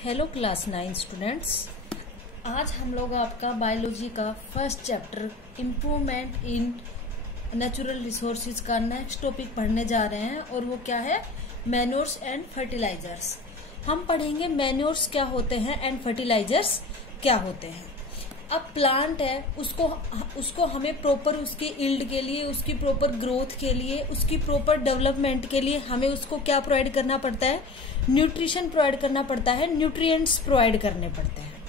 Hello class 9 students. आज हम लोग आपका बायोलॉजी का first chapter improvement in natural resources का नेक्स्ट टॉपिक पढ़ने जा रहे हैं और वो क्या है, मैन्योर्स एंड फर्टिलाइजर्स। हम पढ़ेंगे मैन्योर्स क्या होते हैं एंड फर्टिलाइजर्स क्या होते हैं। अब प्लांट है उसको हमें प्रॉपर उसकी यील्ड के लिए, उसकी प्रॉपर ग्रोथ के लिए, उसकी प्रॉपर डेवलपमेंट के लिए हमें उसको क्या प्रोवाइड करना पड़ता है, न्यूट्रिशन प्रोवाइड करना पड़ता है, न्यूट्रिएंट्स प्रोवाइड करने पड़ते हैं।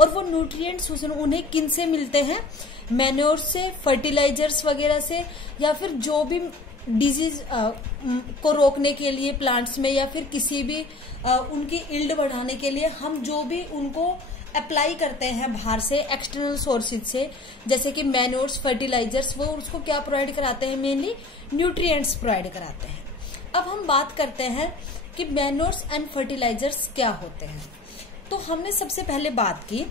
और वो न्यूट्रिएंट्स उन्हें किन से मिलते हैं, मैन्योर्स से, फर्टिलाइजर्स वगैरह से, या फिर जो भी डिजीज को रोकने के लिए प्लांट्स में, या फिर किसी भी उनकी यील्ड बढ़ाने के लिए हम जो भी उनको अप्लाई करते हैं बाहर से, एक्सटर्नल सोर्सेज से, जैसे कि मैन्योर्स, फर्टिलाइजर्स, वो उसको क्या प्रोवाइड कराते हैं, मेनली न्यूट्रिएंट्स प्रोवाइड कराते हैं। अब हम बात करते हैं कि मैन्योर्स एंड फर्टिलाइजर्स क्या होते हैं। तो हमने सबसे पहले बात की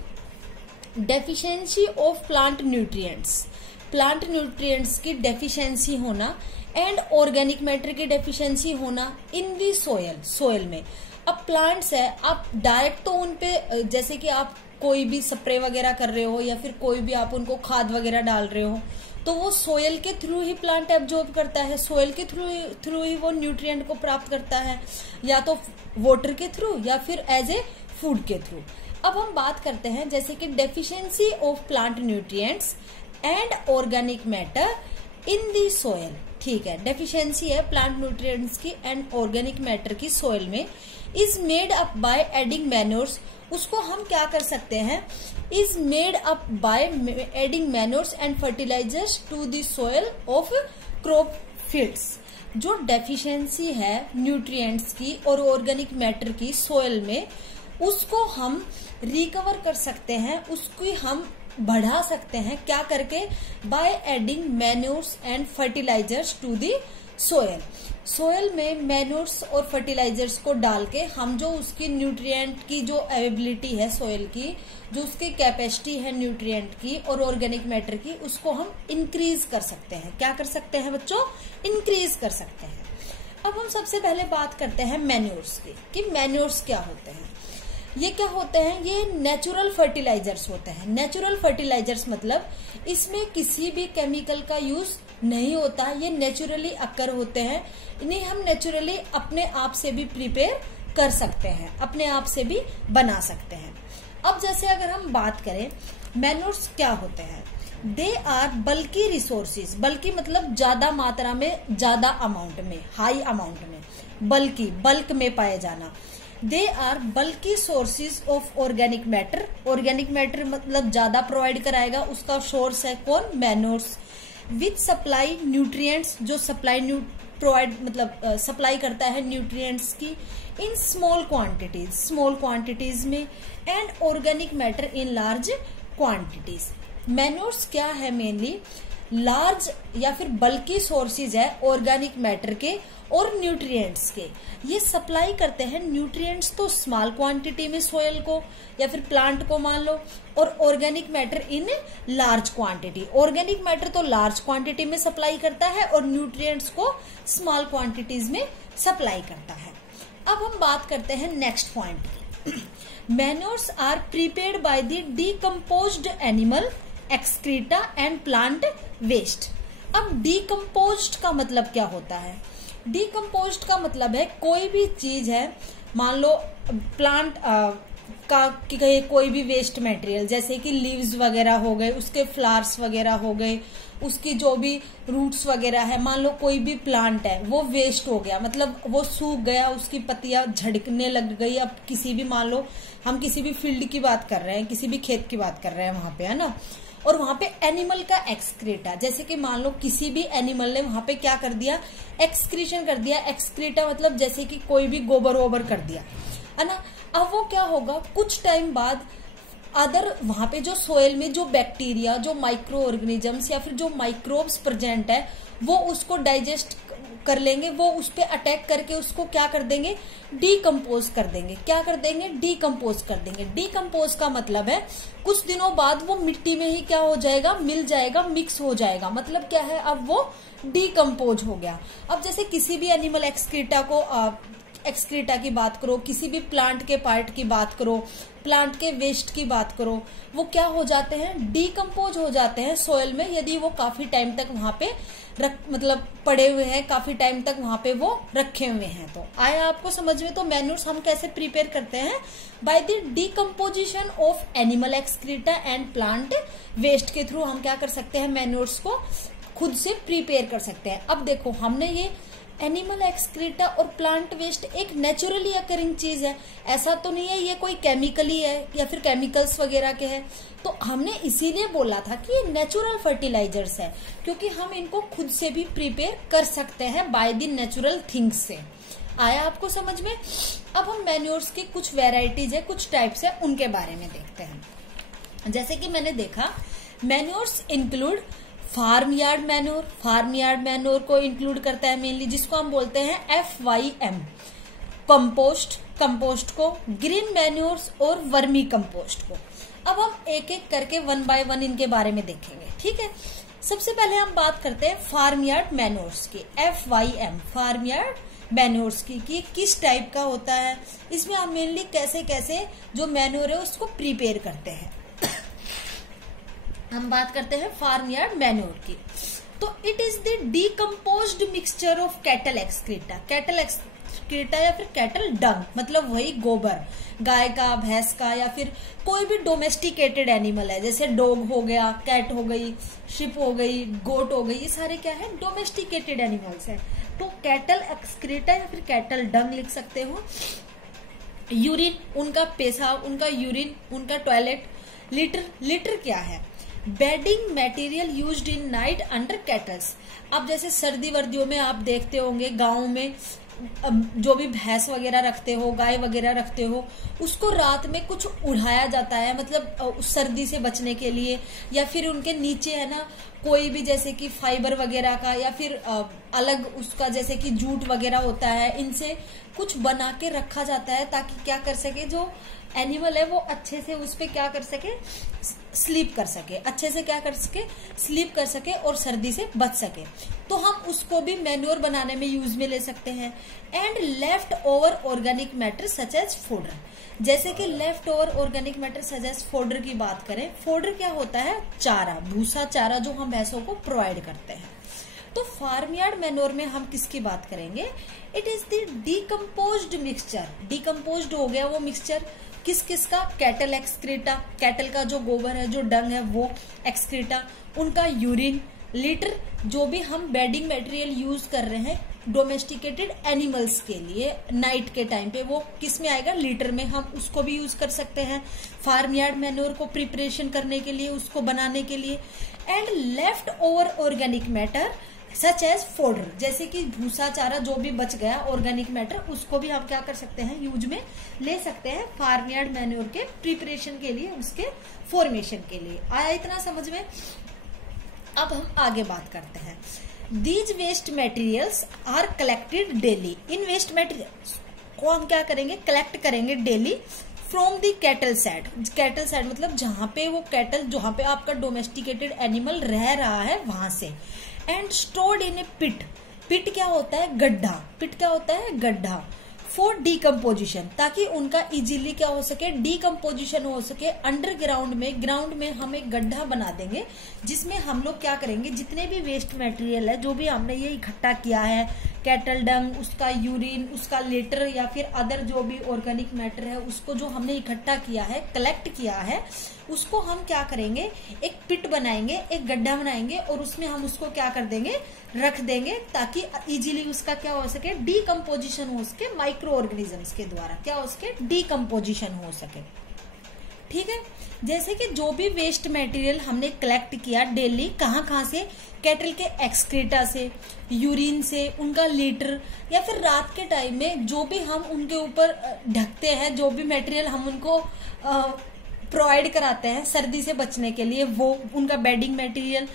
deficiency of plant nutrients, plant nutrients की डेफिशिएंसी होना एंड ऑर्गेनिक मैटर की डेफिशिएंसी होना इन दी सोयल में। अब प्लांट्स है, आप डायरेक्ट तो उन पे, जैसे कि आप कोई भी स्प्रे वगैरह कर रहे हो या फिर कोई भी आप उनको खाद वगैरह डाल रहे हो, तो वो सोयल के थ्रू ही प्लांट एब्जॉर्ब करता है, सोयल के थ्रू ही वो न्यूट्रिएंट को प्राप्त करता है, या तो वाटर के थ्रू या फिर एज ए फूड के थ्रू। अब हम बात करते हैं जैसे कि deficiency of plant nutrients and organic matter in the soil. ठीक है, डेफिशिएंसी है प्लांट न्यूट्रिएंट्स की एंड ऑर्गेनिक मैटर की सोयल में, is made up by adding manures. उसको हम क्या कर सकते हैं, is made up by adding manures and fertilizers to the soil of crop fields. जो डेफिशिएंसी है न्यूट्रिएंट्स की और ऑर्गेनिक मैटर की सोयल में, उसको हम रिकवर कर सकते हैं, उसकी हम बढ़ा सकते हैं, क्या करके, by adding manures and fertilizers to the soil. Soil में मैन्योर्स और फर्टिलाइजर्स को डाल के हम जो उसकी न्यूट्रिएंट की जो अवेबिलिटी है सोयल की, जो उसकी कैपेसिटी है न्यूट्रिएंट की और ऑर्गेनिक मैटर की, उसको हम इंक्रीज कर सकते हैं। क्या कर सकते हैं बच्चों, इंक्रीज कर सकते हैं। अब हम सबसे पहले बात करते हैं मैन्योर्स की, कि मैन्योर्स क्या होते हैं। ये क्या होते हैं, ये नेचुरल फर्टिलाइजर्स होते हैं। नेचुरल फर्टिलाइजर्स मतलब इसमें किसी भी केमिकल का यूज नहीं होता, ये नेचुरली अकर होते हैं। इन्हें हम नेचुरली अपने आप से भी प्रिपेयर कर सकते हैं, अपने आप से भी बना सकते हैं। अब जैसे अगर हम बात करें मैन्योर्स क्या होते हैं, दे आर बल्की रिसोर्सेज। बल्कि मतलब ज्यादा मात्रा में, ज्यादा अमाउंट में, हाई अमाउंट में, बल्कि बल्क में पाए जाना। They are bulky sources of organic matter. Organic matter मतलब ज्यादा प्रोवाइड कराएगा, उसका सोर्स है कौन, मैन्योर्स। विथ सप्लाई न्यूट्रिएंट्स, जो सप्लाई प्रोवाइड मतलब सप्लाई करता है न्यूट्रिएंट्स की, इन स्मॉल क्वांटिटीज में, and organic matter in large quantities. Manures क्या है, मेनली लार्ज या फिर बल्कि सोर्सेज है ऑर्गेनिक मैटर के और न्यूट्रिएंट्स के। ये सप्लाई करते हैं न्यूट्रिएंट्स तो स्मॉल क्वांटिटी में सोयल को या फिर प्लांट को मान लो, और organic matter in large quantity. Organic matter तो लार्ज क्वांटिटी में सप्लाई करता है और न्यूट्रिएंट्स को स्मॉल क्वांटिटीज में सप्लाई करता है। अब हम बात करते हैं next point. Manures are prepared by the decomposed animal excreta and plant waste. अब डीकम्पोज्ड का मतलब क्या होता है, डीकम्पोज्ड का मतलब है कोई भी चीज है, मान लो प्लांट का कोई भी वेस्ट मटेरियल, जैसे कि लीव्स वगैरह हो गए, उसके फ्लावर्स वगैरह हो गए, उसकी जो भी रूट्स वगैरह है, मान लो कोई भी प्लांट है वो वेस्ट हो गया, मतलब वो सूख गया, उसकी पत्तियां झड़कने लग गई। अब किसी भी, मान लो हम किसी भी फील्ड की बात कर रहे हैं, किसी भी खेत की बात कर रहे हैं वहां पे, है ना, और वहां पे एनिमल का एक्सक्रीटा, जैसे कि मान लो किसी भी एनिमल ने वहां पे क्या कर दिया, एक्सक्रीशन कर दिया। एक्सक्रीटा मतलब जैसे कि कोई भी गोबर वोबर कर दिया, है ना। अब वो क्या होगा, कुछ टाइम बाद अदर वहां पे जो सोयल में जो बैक्टीरिया, जो माइक्रो ऑर्गेनिजम्स या फिर जो माइक्रोब्स प्रेजेंट है, वो उसको डाइजेस्ट कर लेंगे, वो उस पर अटैक करके उसको क्या कर देंगे, डीकम्पोज कर देंगे। क्या कर देंगे, डीकम्पोज कर देंगे। डीकम्पोज का मतलब है कुछ दिनों बाद वो मिट्टी में ही क्या हो जाएगा, मिल जाएगा, मिक्स हो जाएगा। मतलब क्या है, अब वो डीकम्पोज हो गया। अब जैसे किसी भी एनिमल एक्सक्रीटा को एक्सक्रीटा की बात करो, किसी भी प्लांट के पार्ट की बात करो, प्लांट के वेस्ट की बात करो, वो क्या हो जाते हैं, डीकम्पोज हो जाते हैं सोयल में, यदि वो काफी टाइम तक वहां पे मतलब पड़े हुए हैं, काफी टाइम तक वहां पे वो रखे हुए हैं। तो आया आपको समझ में। तो मैन्योर्स हम कैसे प्रिपेयर करते हैं, by the decomposition of animal excreta and plant waste के थ्रू हम क्या कर सकते हैं, मैन्योर्स को खुद से प्रिपेयर कर सकते हैं। अब देखो, हमने ये एनिमल एक्सक्रीटा और प्लांट वेस्ट एक नेचुरली अकरिंग चीज है, ऐसा तो नहीं है ये कोई केमिकली है या फिर केमिकल्स वगैरह के है। तो हमने इसीलिए बोला था कि ये नेचुरल फर्टिलाइजर्स है, क्योंकि हम इनको खुद से भी प्रिपेयर कर सकते हैं बाय द नेचुरल थिंग्स से। आया आपको समझ में। अब हम मैन्योर्स की कुछ वेराइटीज है, कुछ टाइप्स है, उनके बारे में देखते हैं। जैसे कि मैंने देखा, manures include farmyard manure, farmyard manure को इंक्लूड करता है मेनली, जिसको हम बोलते हैं FYM, कंपोस्ट, कंपोस्ट को, ग्रीन मैन्योर्स और वर्मी कंपोस्ट को। अब हम एक एक करके 1 बाय 1 इनके बारे में देखेंगे, ठीक है। सबसे पहले हम बात करते हैं फार्म यार्ड मैन्योर्स की, FYM, फार्म यार्ड मैन्योर्स की, कि किस टाइप का होता है, इसमें हम मेनली कैसे कैसे जो मैन्योर है उसको प्रिपेयर करते हैं। हम बात करते हैं फार्म यार्ड मैन्योर की। तो it is the decomposed mixture of cattle excreta, cattle excreta या फिर कैटल डंग, मतलब वही गोबर, गाय का, भैंस का, या फिर कोई भी डोमेस्टिकेटेड एनिमल है, जैसे डॉग हो गया, कैट हो गई, शिप हो गई, गोट हो गई, ये सारे क्या है, डोमेस्टिकेटेड एनिमल्स है। तो कैटल एक्सक्रीटा या फिर कैटल डंग लिख सकते हो। यूरिन, उनका पेशाब, उनका यूरिन, उनका टॉयलेट। लिटर, लिटर क्या है, bedding material used in night under cattles. अब जैसे सर्दी वर्दियों में आप देखते होंगे गाँव में जो भी भैंस वगैरह रखते हो, गाय वगैरह रखते हो, उसको रात में कुछ उड़ाया जाता है, मतलब सर्दी से बचने के लिए, या फिर उनके नीचे है ना कोई भी जैसे कि फाइबर वगैरह का, या फिर अलग उसका जैसे कि जूट वगैरह होता है, इनसे कुछ बना के रखा जाता है, ताकि क्या कर सके, जो एनिमल है वो अच्छे से उस पे क्या कर सके, स्लीप कर सके, अच्छे से क्या कर सके, स्लीप कर सके और सर्दी से बच सके। तो हम उसको भी मैन्योर बनाने में यूज में ले सकते हैं। And left over organic matter such as fodder, जैसे कि left over organic matter such as fodder की बात करें, फोडर क्या होता है, चारा, भूसा चारा जो हम भैंसों को प्रोवाइड करते हैं। तो फार्म यार्ड मैन्योर में हम किसकी बात करेंगे, it is the decomposed mixture, decomposed हो गया वो मिक्सचर, किस किस का, कैटल एक्सक्रीटा, कैटल का जो गोबर है, जो डंग है वो एक्सक्रीटा, उनका यूरिन, लिटर, जो भी हम बेडिंग मटेरियल यूज कर रहे हैं डोमेस्टिकेटेड एनिमल्स के लिए नाइट के टाइम पे, वो किस में आएगा, लीटर में, हम उसको भी यूज कर सकते हैं फार्म यार्ड मैन्योर को प्रिपरेशन करने के लिए, उसको बनाने के लिए। And left over organic matter such as fodder, जैसे कि भूसा चारा जो भी बच गया ऑर्गेनिक मैटर, उसको भी हम क्या कर सकते हैं, यूज में ले सकते हैं फार्म यार्ड मैन्योर के प्रिपरेशन के लिए, उसके फॉर्मेशन के लिए। आया इतना समझ में। अब हम आगे बात करते हैं। These waste materials are collected daily, इन वेस्ट मटेरियल्स को हम क्या करेंगे, कलेक्ट करेंगे daily from the cattle shed, cattle shed मतलब जहां पे वो कैटल, जहां पे आपका डोमेस्टिकेटेड एनिमल रह रहा है वहां से। एंड स्टोर्ड इन ए पिट, पिट क्या होता है, गड्ढा, पिट क्या होता है, गड्ढा, फॉर डीकम्पोजिशन, ताकि उनका इजीली क्या हो सके, डीकम्पोजिशन हो सके अंडरग्राउंड में। ग्राउंड में हम एक गड्ढा बना देंगे, जिसमें हम लोग क्या करेंगे, जितने भी वेस्ट मटेरियल है, जो भी हमने ये इकट्ठा किया है, कैटल डंग, उसका यूरिन, उसका लेटर, या फिर अदर जो भी ऑर्गेनिक मैटर है, उसको जो हमने इकट्ठा किया है, कलेक्ट किया है, उसको हम क्या करेंगे, एक पिट बनाएंगे, एक गड्ढा बनाएंगे, और उसमें हम उसको क्या कर देंगे, रख देंगे, ताकि इजीली उसका क्या हो सके, डीकम्पोजिशन हो सके, माइक्रो ऑर्गेनिजम्स के द्वारा क्या हो सके, डीकम्पोजिशन हो सके। ठीक है, जैसे कि जो भी वेस्ट मटेरियल हमने कलेक्ट किया डेली, कहाँ से, कैटल के एक्सक्रीटा से, यूरिन से, उनका लीटर, या फिर रात के टाइम में जो भी हम उनके ऊपर ढकते हैं, जो भी मटेरियल हम उनको प्रोवाइड कराते हैं सर्दी से बचने के लिए, वो उनका bedding material.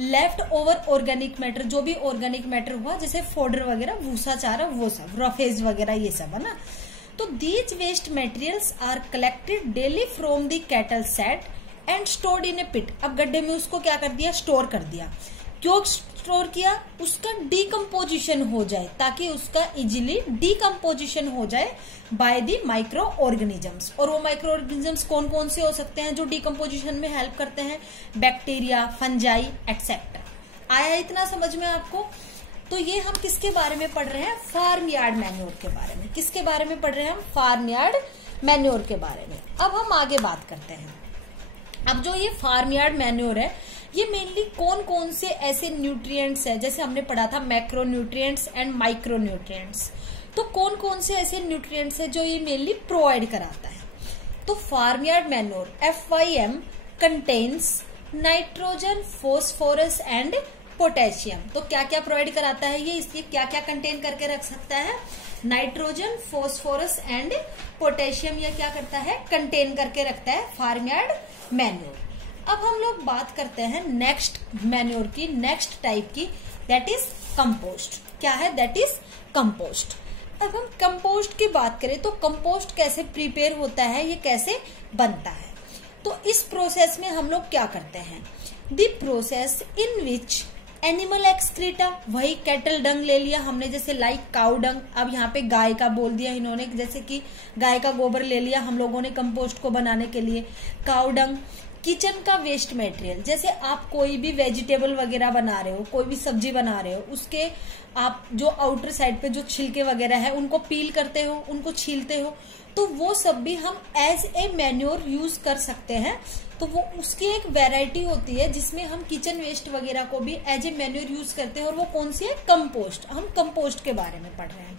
Left over organic matter, जो भी ऑर्गेनिक मैटर हुआ, जैसे फोडर वगैरह, भूसा चारा, वो सब, रफेज वगैरह, ये सब है ना। तो these waste materials are collected daily from the cattle shed and stored in a pit. अब गड्ढे में उसको क्या कर दिया, स्टोर कर दिया। क्यों स्टोर किया, उसका डीकम्पोजिशन हो जाए, ताकि उसका इजीली डीकम्पोजिशन हो जाए बाय द माइक्रो ऑर्गेनिजम्स। और वो माइक्रो ऑर्गेनिजम्स कौन कौन से हो सकते हैं जो डीकम्पोजिशन में हेल्प करते हैं? Bacteria, fungi, etcetera. आया इतना समझ में आपको? तो ये हम किसके बारे में पढ़ रहे हैं? फार्म यार्ड मैन्योर के बारे में। किसके बारे में पढ़ रहे हैं हम? फार्म यार्ड मैन्योर के बारे में। अब हम आगे बात करते हैं। अब जो ये फार्म यार्ड मैन्योर है, ये मेनली कौन कौन से ऐसे न्यूट्रिएंट्स है, जैसे हमने पढ़ा था macro nutrients and micro nutrients, तो कौन कौन से ऐसे न्यूट्रिएंट्स है जो ये मेनली प्रोवाइड कराता है? तो farmyard manure FYM contains nitrogen, phosphorus and potassium. तो क्या क्या प्रोवाइड कराता है ये? इसलिए क्या क्या कंटेन करके रख सकता है? Nitrogen, phosphorus and potassium. ये क्या करता है? कंटेन करके रखता है फार्म यार्ड मैन्योर। अब हम लोग बात करते हैं नेक्स्ट मैन्योर की, नेक्स्ट टाइप की, दैट इज कंपोस्ट। क्या है? That is compost. अब हम कंपोस्ट की बात करें तो कंपोस्ट कैसे प्रिपेयर होता है, ये कैसे बनता है? तो इस प्रोसेस में हम लोग क्या करते हैं? The process in which animal excreta, वही कैटल डंग ले लिया हमने, जैसे लाइक काउ डंग, अब यहाँ पे गाय का बोल दिया इन्होंने, जैसे कि गाय का गोबर ले लिया हम लोगों ने कंपोस्ट को बनाने के लिए, काउ डंग। किचन का वेस्ट मटेरियल, जैसे आप कोई भी वेजिटेबल वगैरह बना रहे हो, कोई भी सब्जी बना रहे हो, उसके आप जो आउटर साइड पे जो छिलके वगैरह है उनको पील करते हो, उनको छीलते हो, तो वो सब भी हम एज ए मैन्योर यूज कर सकते हैं। तो वो उसकी एक वैरायटी होती है जिसमें हम किचन वेस्ट वगैरह को भी एज ए मैन्योर यूज करते हैं, और वो कौन सी है? कंपोस्ट। हम कंपोस्ट के बारे में पढ़ रहे हैं।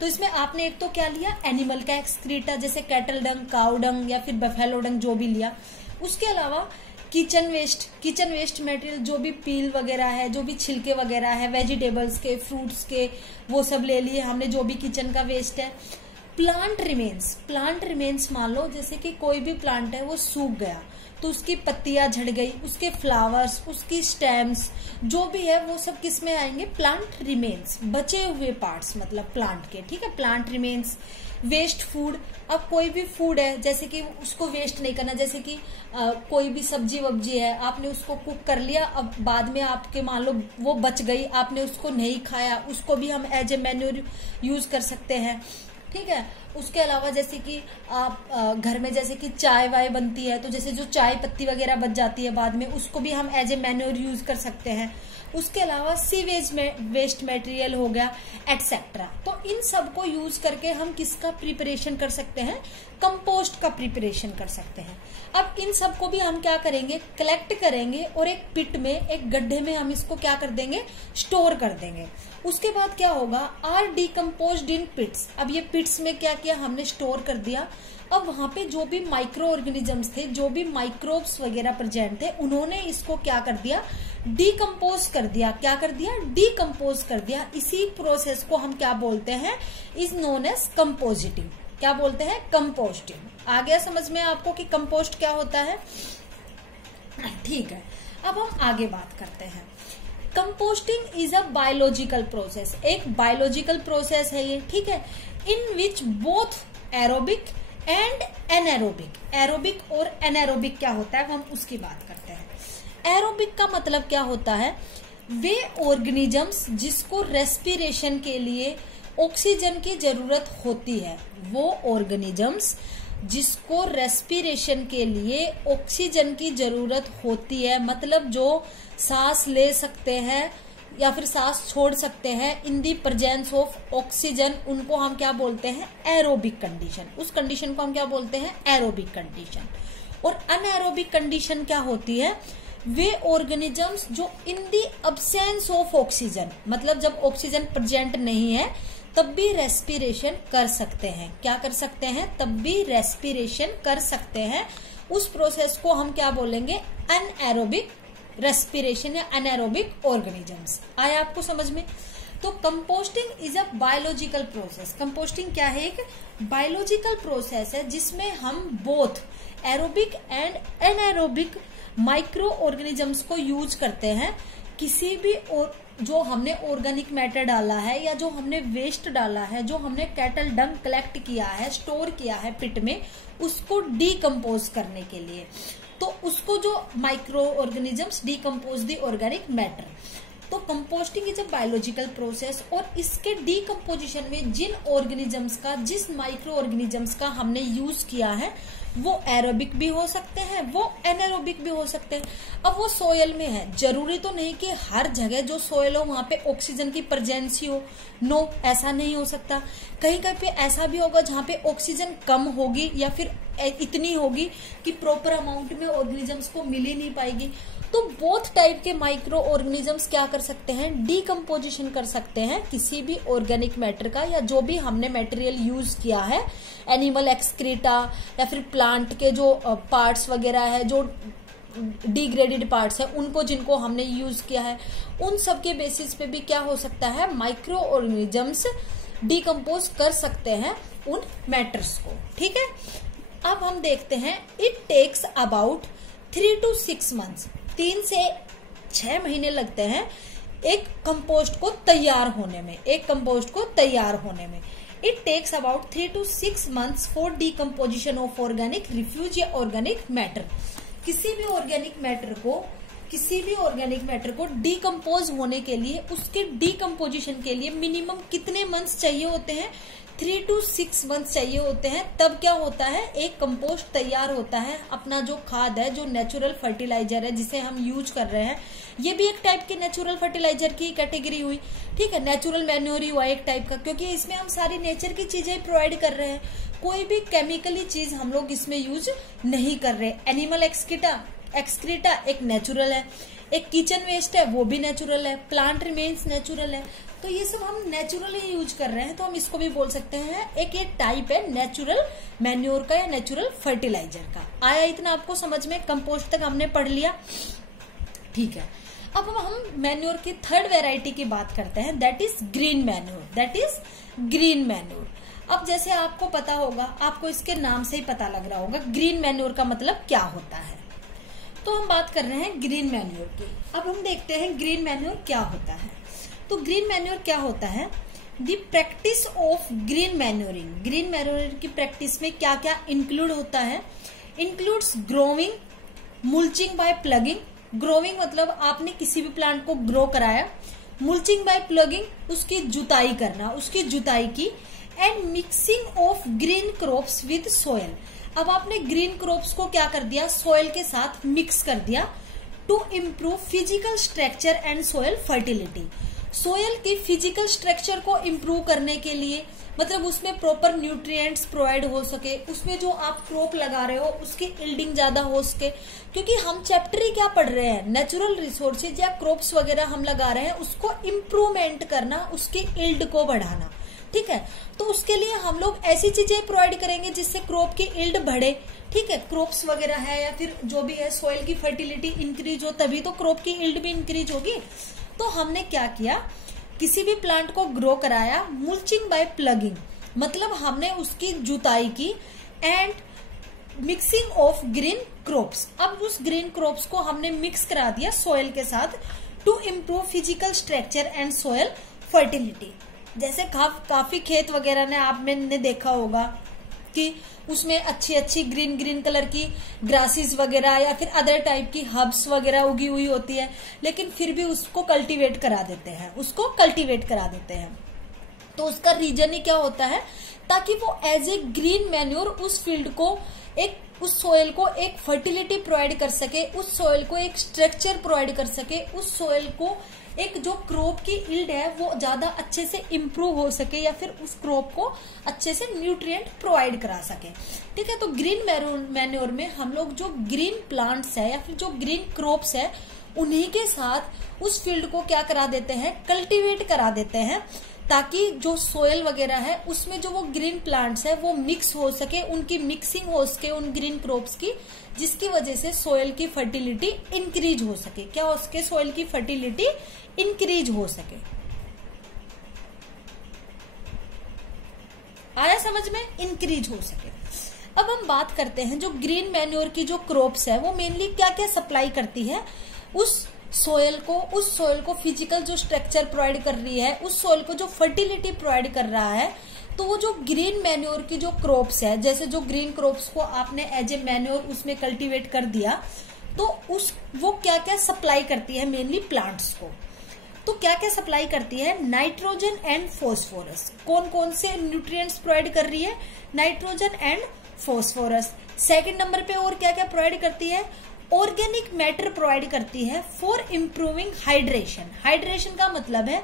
तो इसमें आपने एक तो क्या लिया? एनिमल का एक्सक्रीटा, जैसे कैटल डंग, काउ डंग या फिर बफेलो डंग, जो भी लिया। उसके अलावा किचन वेस्ट मटेरियल, जो भी पील वगैरह है, जो भी छिलके वगैरह है वेजिटेबल्स के, फ्रूट्स के, वो सब ले लिए हमने, जो भी किचन का वेस्ट है। प्लांट रिमेन्स मान लो जैसे कि कोई भी प्लांट है वो सूख गया, तो उसकी पत्तियां झड़ गई, उसके फ्लावर्स, उसकी स्टेम्स, जो भी है वो सब किस में आएंगे? प्लांट रिमेन्स, बचे हुए पार्ट्स मतलब प्लांट के, ठीक है, प्लांट रिमेन्स। वेस्ट फूड, अब कोई भी फूड है जैसे कि उसको वेस्ट नहीं करना, जैसे कि कोई भी सब्जी वब्जी है, आपने उसको कुक कर लिया, अब बाद में आपके मान लो वो बच गई, आपने उसको नहीं खाया, उसको भी हम एज ए मैन्योर यूज कर सकते हैं, ठीक है। उसके अलावा जैसे कि आप घर में जैसे कि चाय वाय बनती है, तो जैसे जो चाय पत्ती वगैरह बच जाती है बाद में, उसको भी हम एज ए मैन्योर यूज कर सकते हैं। उसके अलावा सीवेज में वेस्ट मटेरियल हो गया, एटसेट्रा। तो इन सब को यूज करके हम किसका प्रिपरेशन कर सकते हैं? कंपोस्ट का प्रिपरेशन कर सकते हैं। अब इन सब को भी हम क्या करेंगे? कलेक्ट करेंगे और एक पिट में, एक गड्ढे में हम इसको क्या कर देंगे? स्टोर कर देंगे। उसके बाद क्या होगा? आर डीकम्पोज्ड इन पिट्स। अब ये पिट्स में क्या किया हमने? स्टोर कर दिया। अब वहां पे जो भी माइक्रो ऑर्गेनिजम्स थे, जो भी माइक्रोब्स वगैरह प्रेजेंट थे, उन्होंने इसको क्या कर दिया? डीकम्पोज कर दिया। क्या कर दिया? डीकम्पोज कर दिया। इसी प्रोसेस को हम क्या बोलते हैं? Is known as composting. क्या बोलते हैं? कंपोस्टिंग। आ गया समझ में आपको कि कंपोस्ट क्या होता है? ठीक है, अब हम आगे बात करते हैं। Composting is a biological process, एक बायोलॉजिकल प्रोसेस है ये, ठीक है, in which both aerobic and anaerobic. Aerobic और एनएरोबिक क्या होता है, हम उसकी बात करते हैं। एरोबिक का मतलब क्या होता है? वे ऑर्गेनिजम्स जिसको रेस्पिरेशन के लिए ऑक्सीजन की जरूरत होती है, वो ऑर्गेनिजम्स जिसको रेस्पिरेशन के लिए ऑक्सीजन की जरूरत होती है, मतलब जो सांस ले सकते हैं या फिर सांस छोड़ सकते हैं इन दी प्रेजेंस ऑफ ऑक्सीजन, उनको हम क्या बोलते हैं? Aerobic condition. उस कंडीशन को हम क्या बोलते हैं? Aerobic condition. और अनएरोबिक कंडीशन क्या होती है? वे ऑर्गेनिजम्स जो इन दी अब्सेंस ऑफ ऑक्सीजन, मतलब जब ऑक्सीजन प्रेजेंट नहीं है तब भी रेस्पिरेशन कर सकते हैं। क्या कर सकते हैं? तब भी रेस्पिरेशन कर सकते हैं। उस प्रोसेस को हम क्या बोलेंगे? अनएरोबिक रेस्पिरेशन या अनएरोबिक ऑर्गेनिजम्स। आया आपको समझ में? तो composting is a biological process. Composting क्या है? एक बायोलॉजिकल प्रोसेस है जिसमें हम both aerobic and anaerobic micro organisms को यूज करते हैं। किसी भी जो हमने ऑर्गेनिक मैटर डाला है या जो हमने वेस्ट डाला है, जो हमने कैटल डंग कलेक्ट किया है, स्टोर किया है पिट में, उसको डीकम्पोज करने के लिए, तो उसको जो माइक्रो ऑर्गेनिजम्स डीकम्पोज दी ऑर्गेनिक मैटर, तो composting is a biological process और इसके डीकम्पोजिशन में जिन ऑर्गेनिजम्स का, जिस माइक्रो ऑर्गेनिजम्स का हमने यूज किया है वो एरोबिक भी हो सकते हैं, वो एनारोबिक भी हो सकते हैं। अब वो सोयल में है, जरूरी तो नहीं कि हर जगह जो सोयल हो वहां पे ऑक्सीजन की प्रेजेंसी हो, नो ऐसा नहीं हो सकता। कहीं कहीं पे ऐसा भी होगा जहां पे ऑक्सीजन कम होगी या फिर इतनी होगी कि प्रॉपर अमाउंट में ऑर्गेनिजम्स को मिल ही नहीं पाएगी। तो बोथ टाइप के माइक्रो ऑर्गेनिजम्स क्या कर सकते हैं, डीकम्पोजिशन कर सकते हैं किसी भी ऑर्गेनिक मैटर का, या जो भी हमने मटेरियल यूज किया है, एनिमल एक्सक्रीटा या फिर प्लांट के जो पार्ट्स वगैरह है, जो डिग्रेडेड पार्ट्स है, उनको जिनको हमने यूज किया है, उन सब के बेसिस पे भी क्या हो सकता है, माइक्रो ऑर्गेनिजम्स डीकम्पोज कर सकते हैं उन मैटर्स को। ठीक है, अब हम देखते हैं it takes about 3 to 6 months, 3 से 6 महीने लगते हैं एक कंपोस्ट को तैयार होने में, एक कंपोस्ट को तैयार होने में। It takes about 3 to 6 months for decomposition of organic refuse या ऑर्गेनिक मैटर। किसी भी ऑर्गेनिक मैटर को डीकम्पोज होने के लिए, उसके डीकम्पोजिशन के लिए मिनिमम कितने मंथ्स चाहिए होते हैं, 3 to 6 मंथ्स चाहिए होते हैं। तब क्या होता है, एक कंपोस्ट तैयार होता है। अपना जो खाद है, जो नेचुरल फर्टिलाइजर है जिसे हम यूज कर रहे हैं, ये भी एक टाइप के नेचुरल फर्टिलाइजर की कैटेगरी हुई। ठीक है, नेचुरल मैन्योर ही हुआ एक टाइप का, क्योंकि इसमें हम सारी नेचर की चीजें प्रोवाइड कर रहे हैं, कोई भी केमिकली चीज हम लोग इसमें यूज नहीं कर रहे। एनिमल एक्सक्रीटा एक नेचुरल है, एक किचन वेस्ट है वो भी नेचुरल है, प्लांट रिमेन्स नेचुरल है, तो ये सब हम नेचुरल ही यूज कर रहे हैं, तो हम इसको भी बोल सकते हैं एक ये टाइप है नेचुरल मैन्योर का या नेचुरल फर्टिलाइजर का। आया इतना आपको समझ में, कंपोस्ट तक हमने पढ़ लिया। ठीक है, अब हम मैन्योर की थर्ड वेराइटी की बात करते हैं, दैट इज ग्रीन मैन्योर। अब जैसे आपको पता होगा, आपको इसके नाम से ही पता लग रहा होगा ग्रीन मैन्योर का मतलब क्या होता है। तो हम बात कर रहे हैं ग्रीन मैन्योर की। अब हम देखते हैं ग्रीन मैन्योर क्या होता है। तो ग्रीन मैन्योर क्या होता है, the practice of green manuring. Green manuring की प्रैक्टिस में क्या क्या इंक्लूड होता है, includes growing, mulching by ploughing. Growing मतलब आपने किसी भी प्लांट को ग्रो कराया, मुल्चिंग बाय प्लगिंग उसकी जुताई करना, उसकी जुताई की, and mixing of green crops with soil. अब आपने ग्रीन क्रॉप्स को क्या कर दिया, सोयल के साथ मिक्स कर दिया, to improve physical structure and soil fertility. Soil की फिजिकल स्ट्रक्चर को इम्प्रूव करने के लिए, मतलब उसमें प्रॉपर न्यूट्रिएंट्स प्रोवाइड हो सके, उसमें जो आप क्रॉप लगा रहे हो उसकी इल्डिंग ज्यादा हो सके, क्योंकि हम चैप्टर ही क्या पढ़ रहे हैं, नेचुरल रिसोर्सेज या क्रॉप्स वगैरह हम लगा रहे हैं, उसको इम्प्रूवमेंट करना, उसकी इल्ड को बढ़ाना। ठीक है, तो उसके लिए हम लोग ऐसी चीजें प्रोवाइड करेंगे जिससे क्रॉप की इल्ड बढ़े। ठीक है, क्रॉप्स वगैरह है या फिर जो भी है, सोयल की फर्टिलिटी इंक्रीज हो, तभी तो क्रॉप की इल्ड भी इंक्रीज होगी। तो हमने क्या किया, किसी भी प्लांट को ग्रो कराया, मुल्चिंग बाय प्लगिंग मतलब हमने उसकी जुताई की, and mixing of green crops. अब उस ग्रीन क्रॉप्स को हमने मिक्स करा दिया सोयल के साथ, to improve physical structure and soil fertility. जैसे काफी खेत वगैरह ने आपने देखा होगा कि उसमें अच्छी अच्छी ग्रीन कलर की ग्रासेस वगैरह या फिर अदर टाइप की हर्ब्स वगैरह उगी हुई होती है, लेकिन फिर भी उसको कल्टीवेट करा देते हैं। तो उसका रीजन ही क्या होता है, ताकि वो एज ए ग्रीन मैन्योर उस फील्ड को, उस सोयल को एक फर्टिलिटी प्रोवाइड कर सके, उस सोयल को एक स्ट्रक्चर प्रोवाइड कर सके, उस सोयल को एक जो क्रॉप की इल्ड है वो ज्यादा अच्छे से इम्प्रूव हो सके, या फिर उस क्रॉप को अच्छे से न्यूट्रिएंट प्रोवाइड करा सके। ठीक है, तो ग्रीन मैन्योर में हम लोग जो ग्रीन प्लांट्स है या फिर जो ग्रीन क्रॉप्स है, उन्हीं के साथ उस फील्ड को क्या करा देते हैं, कल्टीवेट करा देते हैं, ताकि जो सोयल वगैरह है उसमें जो वो ग्रीन प्लांट्स है वो मिक्स हो सके, उनकी मिक्सिंग हो सके उन ग्रीन क्रॉप्स की, जिसकी वजह से सोयल की फर्टिलिटी इंक्रीज हो सके। क्या हो सके, सोयल की फर्टिलिटी इंक्रीज हो सके। आया समझ में, इंक्रीज हो सके। अब हम बात करते हैं जो ग्रीन मैन्योर की जो क्रॉप्स है वो मेनली क्या क्या सप्लाई करती है उस सोयल को फिजिकल जो स्ट्रक्चर प्रोवाइड कर रही है, उस सोयल को जो फर्टिलिटी प्रोवाइड कर रहा है। तो वो जो ग्रीन मैन्योर की जो क्रॉप्स है, जैसे जो ग्रीन क्रॉप्स को आपने एज ए मैन्योर उसमें कल्टीवेट कर दिया, तो वो क्या क्या सप्लाई करती है, मेनली प्लांट्स को। तो क्या क्या सप्लाई करती है? Nitrogen and phosphorus. कौन कौन से न्यूट्रिएंट्स प्रोवाइड कर रही है? Nitrogen and phosphorus. Second number पे और क्या क्या प्रोवाइड करती है? ऑर्गेनिक मैटर प्रोवाइड करती है फॉर इम्प्रूविंग हाइड्रेशन। हाइड्रेशन का मतलब है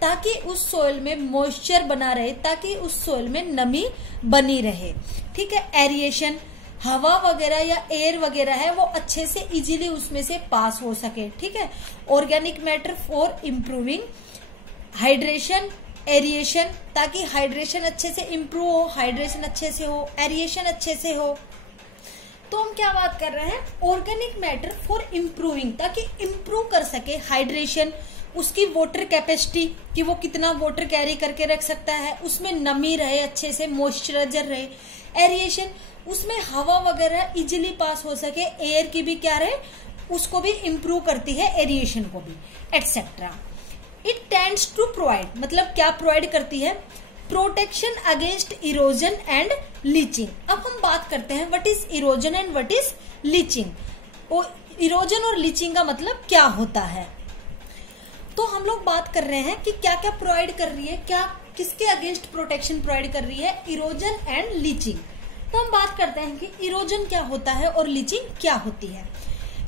ताकि उस सोइल में मॉइस्चर बना रहे, ताकि उस सोइल में नमी बनी रहे। ठीक है, एरिएशन, हवा वगैरह या एयर वगैरह है वो अच्छे से इजीली उसमें से पास हो सके। ठीक है, organic matter for improving hydration, aeration, ताकि हाइड्रेशन अच्छे से इम्प्रूव हो, हाइड्रेशन अच्छे से हो, एरिएशन अच्छे से हो। तो हम क्या बात कर रहे हैं? ऑर्गेनिक मैटर फॉर इम्प्रूविंग, ताकि इम्प्रूव कर सके हाइड्रेशन, उसकी वाटर कैपेसिटी कि वो कितना वाटर कैरी करके रख सकता है, उसमें नमी रहे, अच्छे से मॉइस्चराइजर रहे, एरिएशन, उसमें हवा वगैरह इजीली पास हो सके, एयर की भी क्या रहे, उसको भी इम्प्रूव करती है, एरिएशन को भी, etcetera. It tends to provide, मतलब क्या प्रोवाइड करती है? Protection against erosion and leaching. अब हम बात करते हैं what is erosion and what is leaching. Erosion और लीचिंग का मतलब क्या होता है? तो हम लोग बात कर रहे हैं कि क्या क्या प्रोवाइड कर रही है, क्या किसके अगेंस्ट प्रोटेक्शन प्रोवाइड कर रही है? Erosion and leaching. तो हम बात करते हैं कि इरोजन क्या होता है और लीचिंग क्या होती है।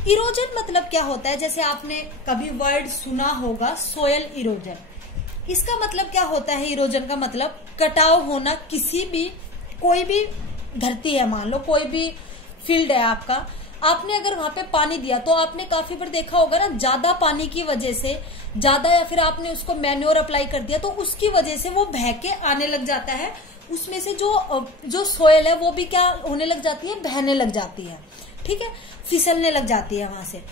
इरोजन मतलब क्या होता है? जैसे आपने कभी वर्ड सुना होगा सोयल इरोजन। इसका मतलब क्या होता है? इरोजन का मतलब कटाव होना, किसी भी, कोई भी धरती है, मान लो कोई भी फील्ड है आपका, आपने अगर वहां पे पानी दिया तो आपने काफी बार देखा होगा ना, ज्यादा पानी की वजह से, ज्यादा या फिर आपने उसको मैन्योर अप्लाई कर दिया तो उसकी वजह से वो बह के आने लग जाता है, उसमें से जो सोयल है वो भी क्या होने लग जाती है? बहने लग जाती है। ठीक है, फिसलने लग जाती है, वहां से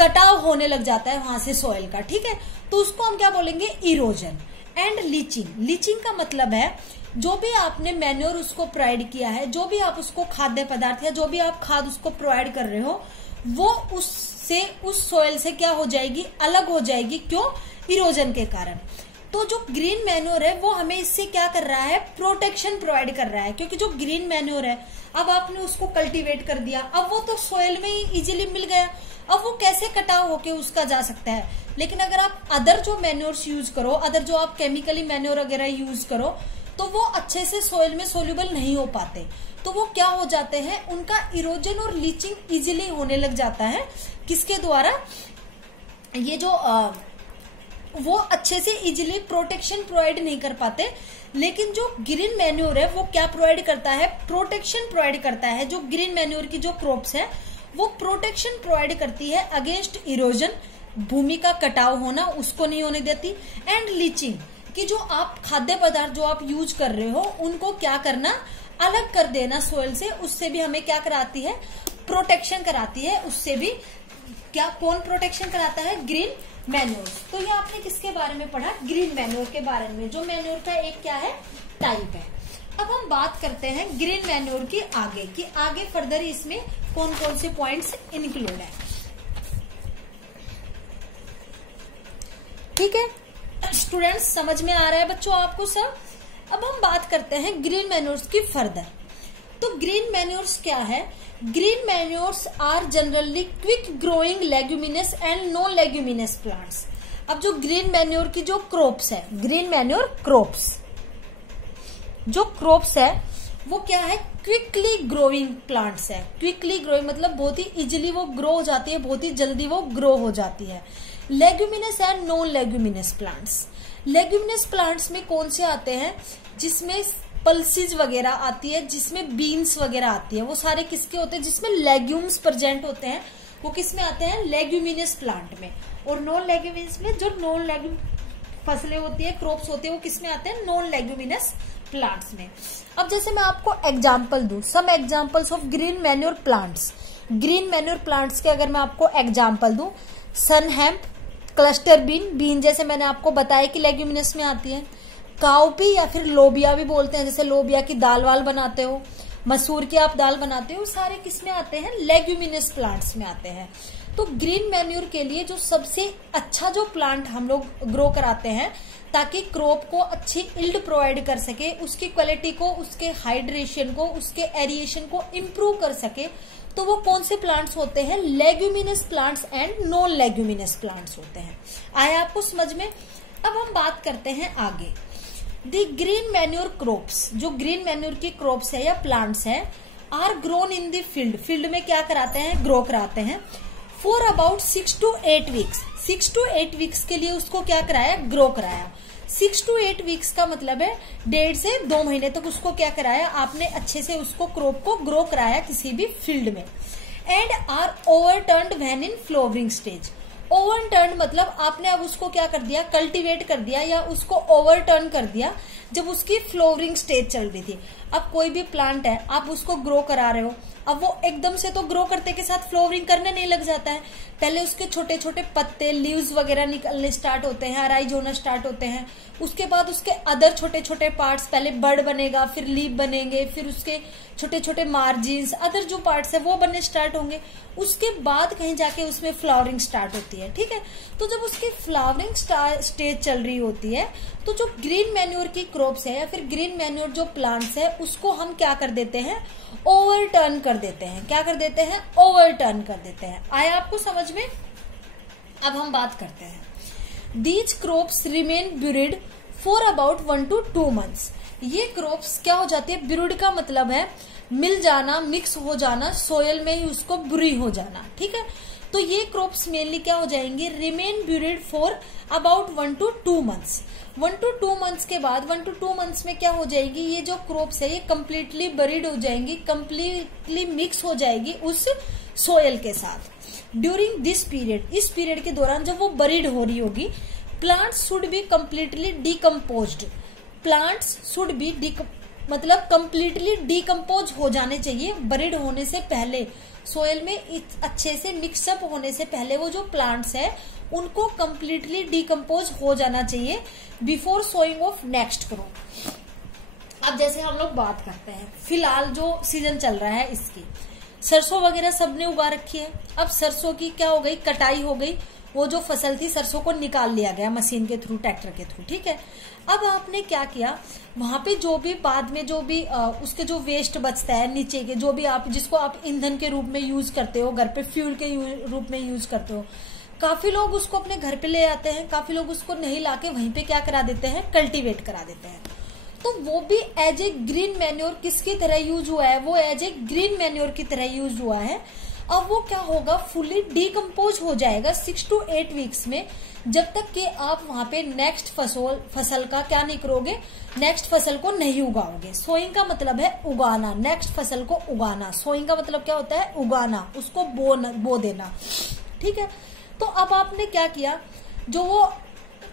कटाव होने लग जाता है वहां से सोयल का। ठीक है, तो उसको हम क्या बोलेंगे? इरोजन। एंड लीचिंग, लीचिंग का मतलब है जो भी आपने मैन्योर उसको प्रोवाइड किया है, जो भी आप उसको खाद्य पदार्थ या जो भी आप खाद उसको प्रोवाइड कर रहे हो, वो उससे, उस सोयल से क्या हो जाएगी? अलग हो जाएगी। क्यों? इरोजन के कारण। तो जो ग्रीन मैन्योर है वो हमें इससे क्या कर रहा है? प्रोटेक्शन प्रोवाइड कर रहा है। क्योंकि जो ग्रीन मैन्योर है, अब आपने उसको कल्टीवेट कर दिया, अब वो तो सोयल में ही इजीली मिल गया, अब वो कैसे कटाव होके उसका जा सकता है। लेकिन अगर आप अदर जो मैन्योर्स यूज करो, अदर जो आप केमिकली मैन्योर वगैरह यूज करो, तो वो अच्छे से सोयल में सोल्यूबल नहीं हो पाते, तो वो क्या हो जाते हैं? उनका इरोजन और लीचिंग इजीली होने लग जाता है। किसके द्वारा? ये जो वो अच्छे से इजीली प्रोटेक्शन प्रोवाइड नहीं कर पाते। लेकिन जो ग्रीन मैन्योर है वो क्या प्रोवाइड करता है? प्रोटेक्शन प्रोवाइड करता है। जो ग्रीन मैन्योर की जो क्रॉप्स है वो प्रोटेक्शन प्रोवाइड करती है अगेंस्ट इरोजन, भूमि का कटाव होना उसको नहीं होने देती। एंड लीचिंग, कि जो आप खाद्य पदार्थ जो आप यूज कर रहे हो उनको क्या करना? अलग कर देना सोयल से, उससे भी हमें क्या कराती है? प्रोटेक्शन कराती है। उससे भी क्या, कौन प्रोटेक्शन कराता है? Green manure. तो ये आपने किसके बारे में पढ़ा? ग्रीन मैन्योर के बारे में, जो मैन्योर का एक क्या है? टाइप है। अब हम बात करते हैं ग्रीन मैन्योर की आगे, कि आगे फर्दर इसमें कौन कौन से पॉइंट्स इंक्लूड है। ठीक है स्टूडेंट्स, समझ में आ रहा है बच्चों आपको सब? अब हम बात करते हैं ग्रीन मैन्योर्स की फर्दर। तो ग्रीन मैन्योर्स क्या है? Green manures are generally quick growing leguminous and non leguminous plants. अब जो ग्रीन मैन्योर की जो क्रॉप्स है, ग्रीन मैन्योर क्रॉप्स, जो क्रॉप्स है वो क्या है? क्विकली ग्रोइंग प्लांट्स है। क्विकली ग्रोइंग मतलब बहुत ही इजीली वो ग्रो हो जाती है, बहुत ही जल्दी वो ग्रो हो जाती है। Leguminous and non leguminous plants. Leguminous plants में कौन से आते हैं? जिसमें पल्सीज वगैरह आती है, जिसमें बीन्स वगैरह आती है, वो सारे किसके होते हैं? जिसमें लेग्यूम्स प्रेजेंट होते हैं, वो किस में आते हैं? लेग्यूमिनस प्लांट में। और नॉन लेग्यूमिनस में जो नॉन लेग्यूम फसलें होती है, क्रॉप्स होती है, वो किस में आते हैं? नॉन लेग्यूमिनस प्लांट्स में। अब जैसे मैं आपको एग्जाम्पल दूं, some examples of green manure plants. Green manure plants के अगर मैं आपको एग्जाम्पल दूं, sun hemp, cluster bean, bean जैसे मैंने आपको बताया कि लेग्यूमिनस में आती है। काउपी या फिर लोबिया भी बोलते हैं, जैसे लोबिया की दाल वाल बनाते हो, मसूर की आप दाल बनाते हो, सारे किस में आते हैं? लेग्यूमिनस प्लांट्स में आते हैं। तो ग्रीन मैन्योर के लिए जो सबसे अच्छा जो प्लांट हम लोग ग्रो कराते हैं ताकि क्रॉप को अच्छी इल्ड प्रोवाइड कर सके, उसकी क्वालिटी को, उसके हाइड्रेशन को, उसके एरिएशन को इम्प्रूव कर सके, तो वो कौन से प्लांट्स होते हैं? Leguminous plants and non leguminous plants होते हैं। आया आपको समझ में? अब हम बात करते हैं आगे। दी ग्रीन मैन्योर क्रॉप्स, जो ग्रीन मैन्योर की क्रॉप्स है या प्लांट्स है, are grown in the field, field में क्या कराते हैं? ग्रो कराते हैं। For about 6 to 8 weeks, 6 to 8 weeks के लिए उसको क्या कराया? ग्रो कराया। 6 to 8 वीक्स का मतलब है 1.5 से 2 महीने तक उसको क्या कराया? आपने अच्छे से उसको क्रॉप को ग्रो कराया किसी भी फील्ड में। And are overturned when in flowering stage. Overturn मतलब आपने अब उसको क्या कर दिया? कल्टीवेट कर दिया या उसको ओवरटर्न कर दिया जब उसकी फ्लावरिंग स्टेज चल रही थी। अब कोई भी प्लांट है, आप उसको ग्रो करा रहे हो, अब वो एकदम से तो ग्रो करते के साथ फ्लावरिंग करने नहीं लग जाता है। पहले उसके छोटे छोटे पत्ते, लीव्स वगैरह निकलने स्टार्ट होते हैं, अराइज होना स्टार्ट होते हैं। उसके बाद उसके अदर छोटे छोटे पार्ट्स, पहले बड बनेगा, फिर लीफ बनेंगे, फिर उसके छोटे छोटे मार्जिन्स, अदर जो पार्ट्स है वो बनने स्टार्ट होंगे। उसके बाद कहीं जाके उसमें फ्लावरिंग स्टार्ट होती है। ठीक है, तो जब उसकी फ्लावरिंग स्टेज चल रही होती है तो जो ग्रीन मैन्योर की क्रॉप्स है या फिर ग्रीन मैन्योर जो प्लांट्स है उसको हम क्या कर देते हैं? ओवरटर्न कर देते हैं। क्या कर देते हैं? ओवरटर्न कर देते हैं। आया आपको समझ में? अब हम बात करते हैं। These crops remain buried for about 1 to 2 months। ये क्रॉप्स क्या हो जाती है? ब्यूरिड का मतलब है मिल जाना, मिक्स हो जाना, सोयल में ही उसको बुरी हो जाना। ठीक है, तो ये क्रॉप्स मेनली क्या हो जाएंगे? Remain buried for about 1 to 2 months। 1 to 2 months के बाद 1 to 2 months में क्या हो जाएगी? ये जो क्रॉप्स है ये कम्प्लीटली बरीड हो जाएंगी, कम्प्लीटली मिक्स हो जाएगी उस सोयल के साथ। ड्यूरिंग दिस पीरियड, इस पीरियड के दौरान जब वो बरीड हो रही होगी, plants should be completely decomposed. Plants should be मतलब कम्प्लीटली डिकम्पोज हो जाने चाहिए। बरीड होने से पहले, सोयल में अच्छे से मिक्सअप होने से पहले वो जो प्लांट्स है उनको कम्प्लीटली डिकम्पोज हो जाना चाहिए before sowing of next crop. अब जैसे हम लोग बात करते हैं, फिलहाल जो सीजन चल रहा है इसकी, सरसों वगैरह सबने उगा रखी है। अब सरसों की क्या हो गई? कटाई हो गई। वो जो फसल थी सरसों को निकाल लिया गया मशीन के थ्रू, ट्रैक्टर के थ्रू। ठीक है, अब आपने क्या किया? वहां पे जो भी बाद में जो भी उसके जो वेस्ट बचता है नीचे के, जो भी आप जिसको आप ईंधन के रूप में यूज करते हो, घर पे फ्यूल के रूप में यूज करते हो, काफी लोग उसको अपने घर पे ले आते हैं, काफी लोग उसको नहीं लाके वहीं पे क्या करा देते हैं? कल्टीवेट करा देते हैं। तो वो भी एज ए ग्रीन मैन्योर किसकी तरह यूज हुआ है? वो एज ए ग्रीन मैन्योर की तरह यूज हुआ है। अब वो क्या होगा? फुली डिकम्पोज हो जाएगा 6 to 8 वीक्स में, जब तक कि आप वहां पे नेक्स्ट फसल का क्या नहीं करोगे? नेक्स्ट फसल को नहीं उगाओगे। सोइंग का मतलब है उगाना, नेक्स्ट फसल को उगाना। सोइंग का मतलब क्या होता है? उगाना, उसको बो देना। ठीक है, तो अब आपने क्या किया? जो वो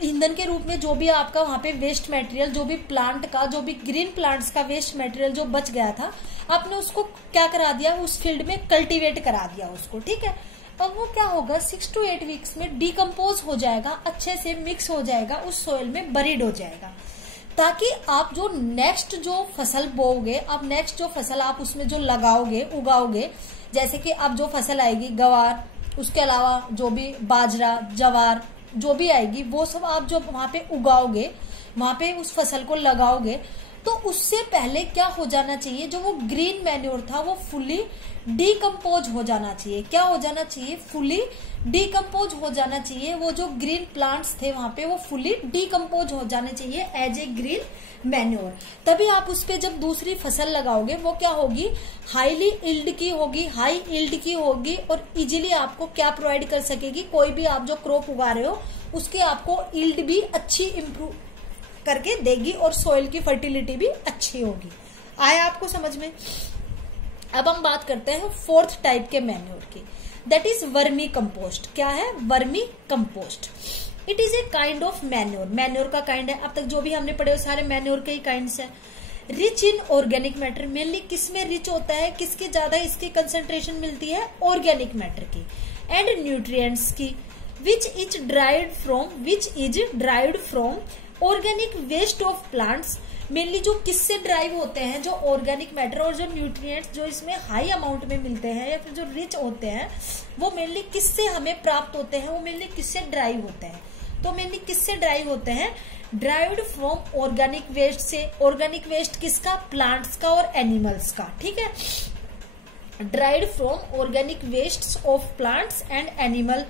ईंधन के रूप में जो भी आपका वहां पे वेस्ट मटेरियल, जो भी प्लांट का, जो भी ग्रीन प्लांट्स का वेस्ट मटेरियल जो बच गया था, आपने उसको क्या करा दिया? उस फील्ड में कल्टीवेट करा दिया उसको। ठीक है, अब वो क्या होगा? 6 to 8 वीक्स में डिकम्पोज हो जाएगा, अच्छे से मिक्स हो जाएगा, उस सोयल में बरीड हो जाएगा, ताकि आप जो नेक्स्ट जो फसल बोओगे, अब नेक्स्ट जो फसल आप उसमें जो लगाओगे, उगाओगे, जैसे कि अब जो फसल आएगी गवार, उसके अलावा जो भी बाजरा, जवार जो भी आएगी, वो सब आप जो वहां पे उगाओगे, वहां पे उस फसल को लगाओगे, तो उससे पहले क्या हो जाना चाहिए? जो वो ग्रीन मैन्योर था वो फुली डिकम्पोज हो जाना चाहिए। क्या हो जाना चाहिए? फुली डिकम्पोज हो जाना चाहिए। वो जो ग्रीन प्लांट्स थे वहां पे वो फुली डिकम्पोज हो जाने चाहिए एज ए ग्रीन मैन्योर। तभी आप उस पे जब दूसरी फसल लगाओगे वो क्या होगी? हाईली इल्ड की होगी, हाई इल्ड की होगी, और इजीली आपको क्या प्रोवाइड कर सकेगी? कोई भी आप जो क्रॉप उगा रहे हो उसकी आपको इल्ड भी अच्छी इंप्रूव करके देगी और सोइल की फर्टिलिटी भी अच्छी होगी। आया आपको समझ में? अब हम बात करते हैं 4th टाइप के मैन्योर की, दैट इज वर्मी कंपोस्ट। क्या है? Vermi compost. It is a kind of manure. Manure का काइंड है, अब तक जो भी हमने पढ़े वो सारे मैन्योर के ही काइंड्स हैं। Rich in organic matter, mainly किसमें रिच होता है, किसकी ज्यादा इसकी कंसेंट्रेशन मिलती है? ऑर्गेनिक मैटर की, एंड न्यूट्रिएंट्स की, which is derived from organic waste of plants mainly जो किससे ड्राइव होते हैं, जो ऑर्गेनिक मैटर और जो न्यूट्रिएंट्स जो इसमें हाई अमाउंट में मिलते हैं या फिर जो रिच होते हैं, वो मेनली किससे हमें प्राप्त होते हैं, वो मेनली किससे ड्राइव होते हैं। तो मेनली किससे ड्राइव होते हैं, ड्राइव्ड फ्रॉम ऑर्गेनिक वेस्ट से। ऑर्गेनिक वेस्ट किसका, प्लांट्स का और एनिमल्स का, ठीक है। Derived from organic waste of plants and animal,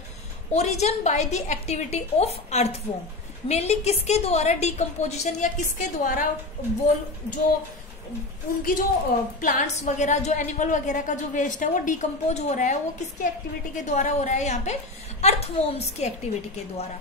origin by the activity of earthworm. Mainly किसके द्वारा डिकम्पोजिशन या किसके द्वारा वो जो उनकी जो प्लांट्स वगैरह जो एनिमल वगैरह का जो वेस्ट है वो डिकम्पोज हो रहा है, वो किसकी एक्टिविटी के द्वारा हो रहा है, यहाँ पे अर्थवॉर्म्स की एक्टिविटी के द्वारा।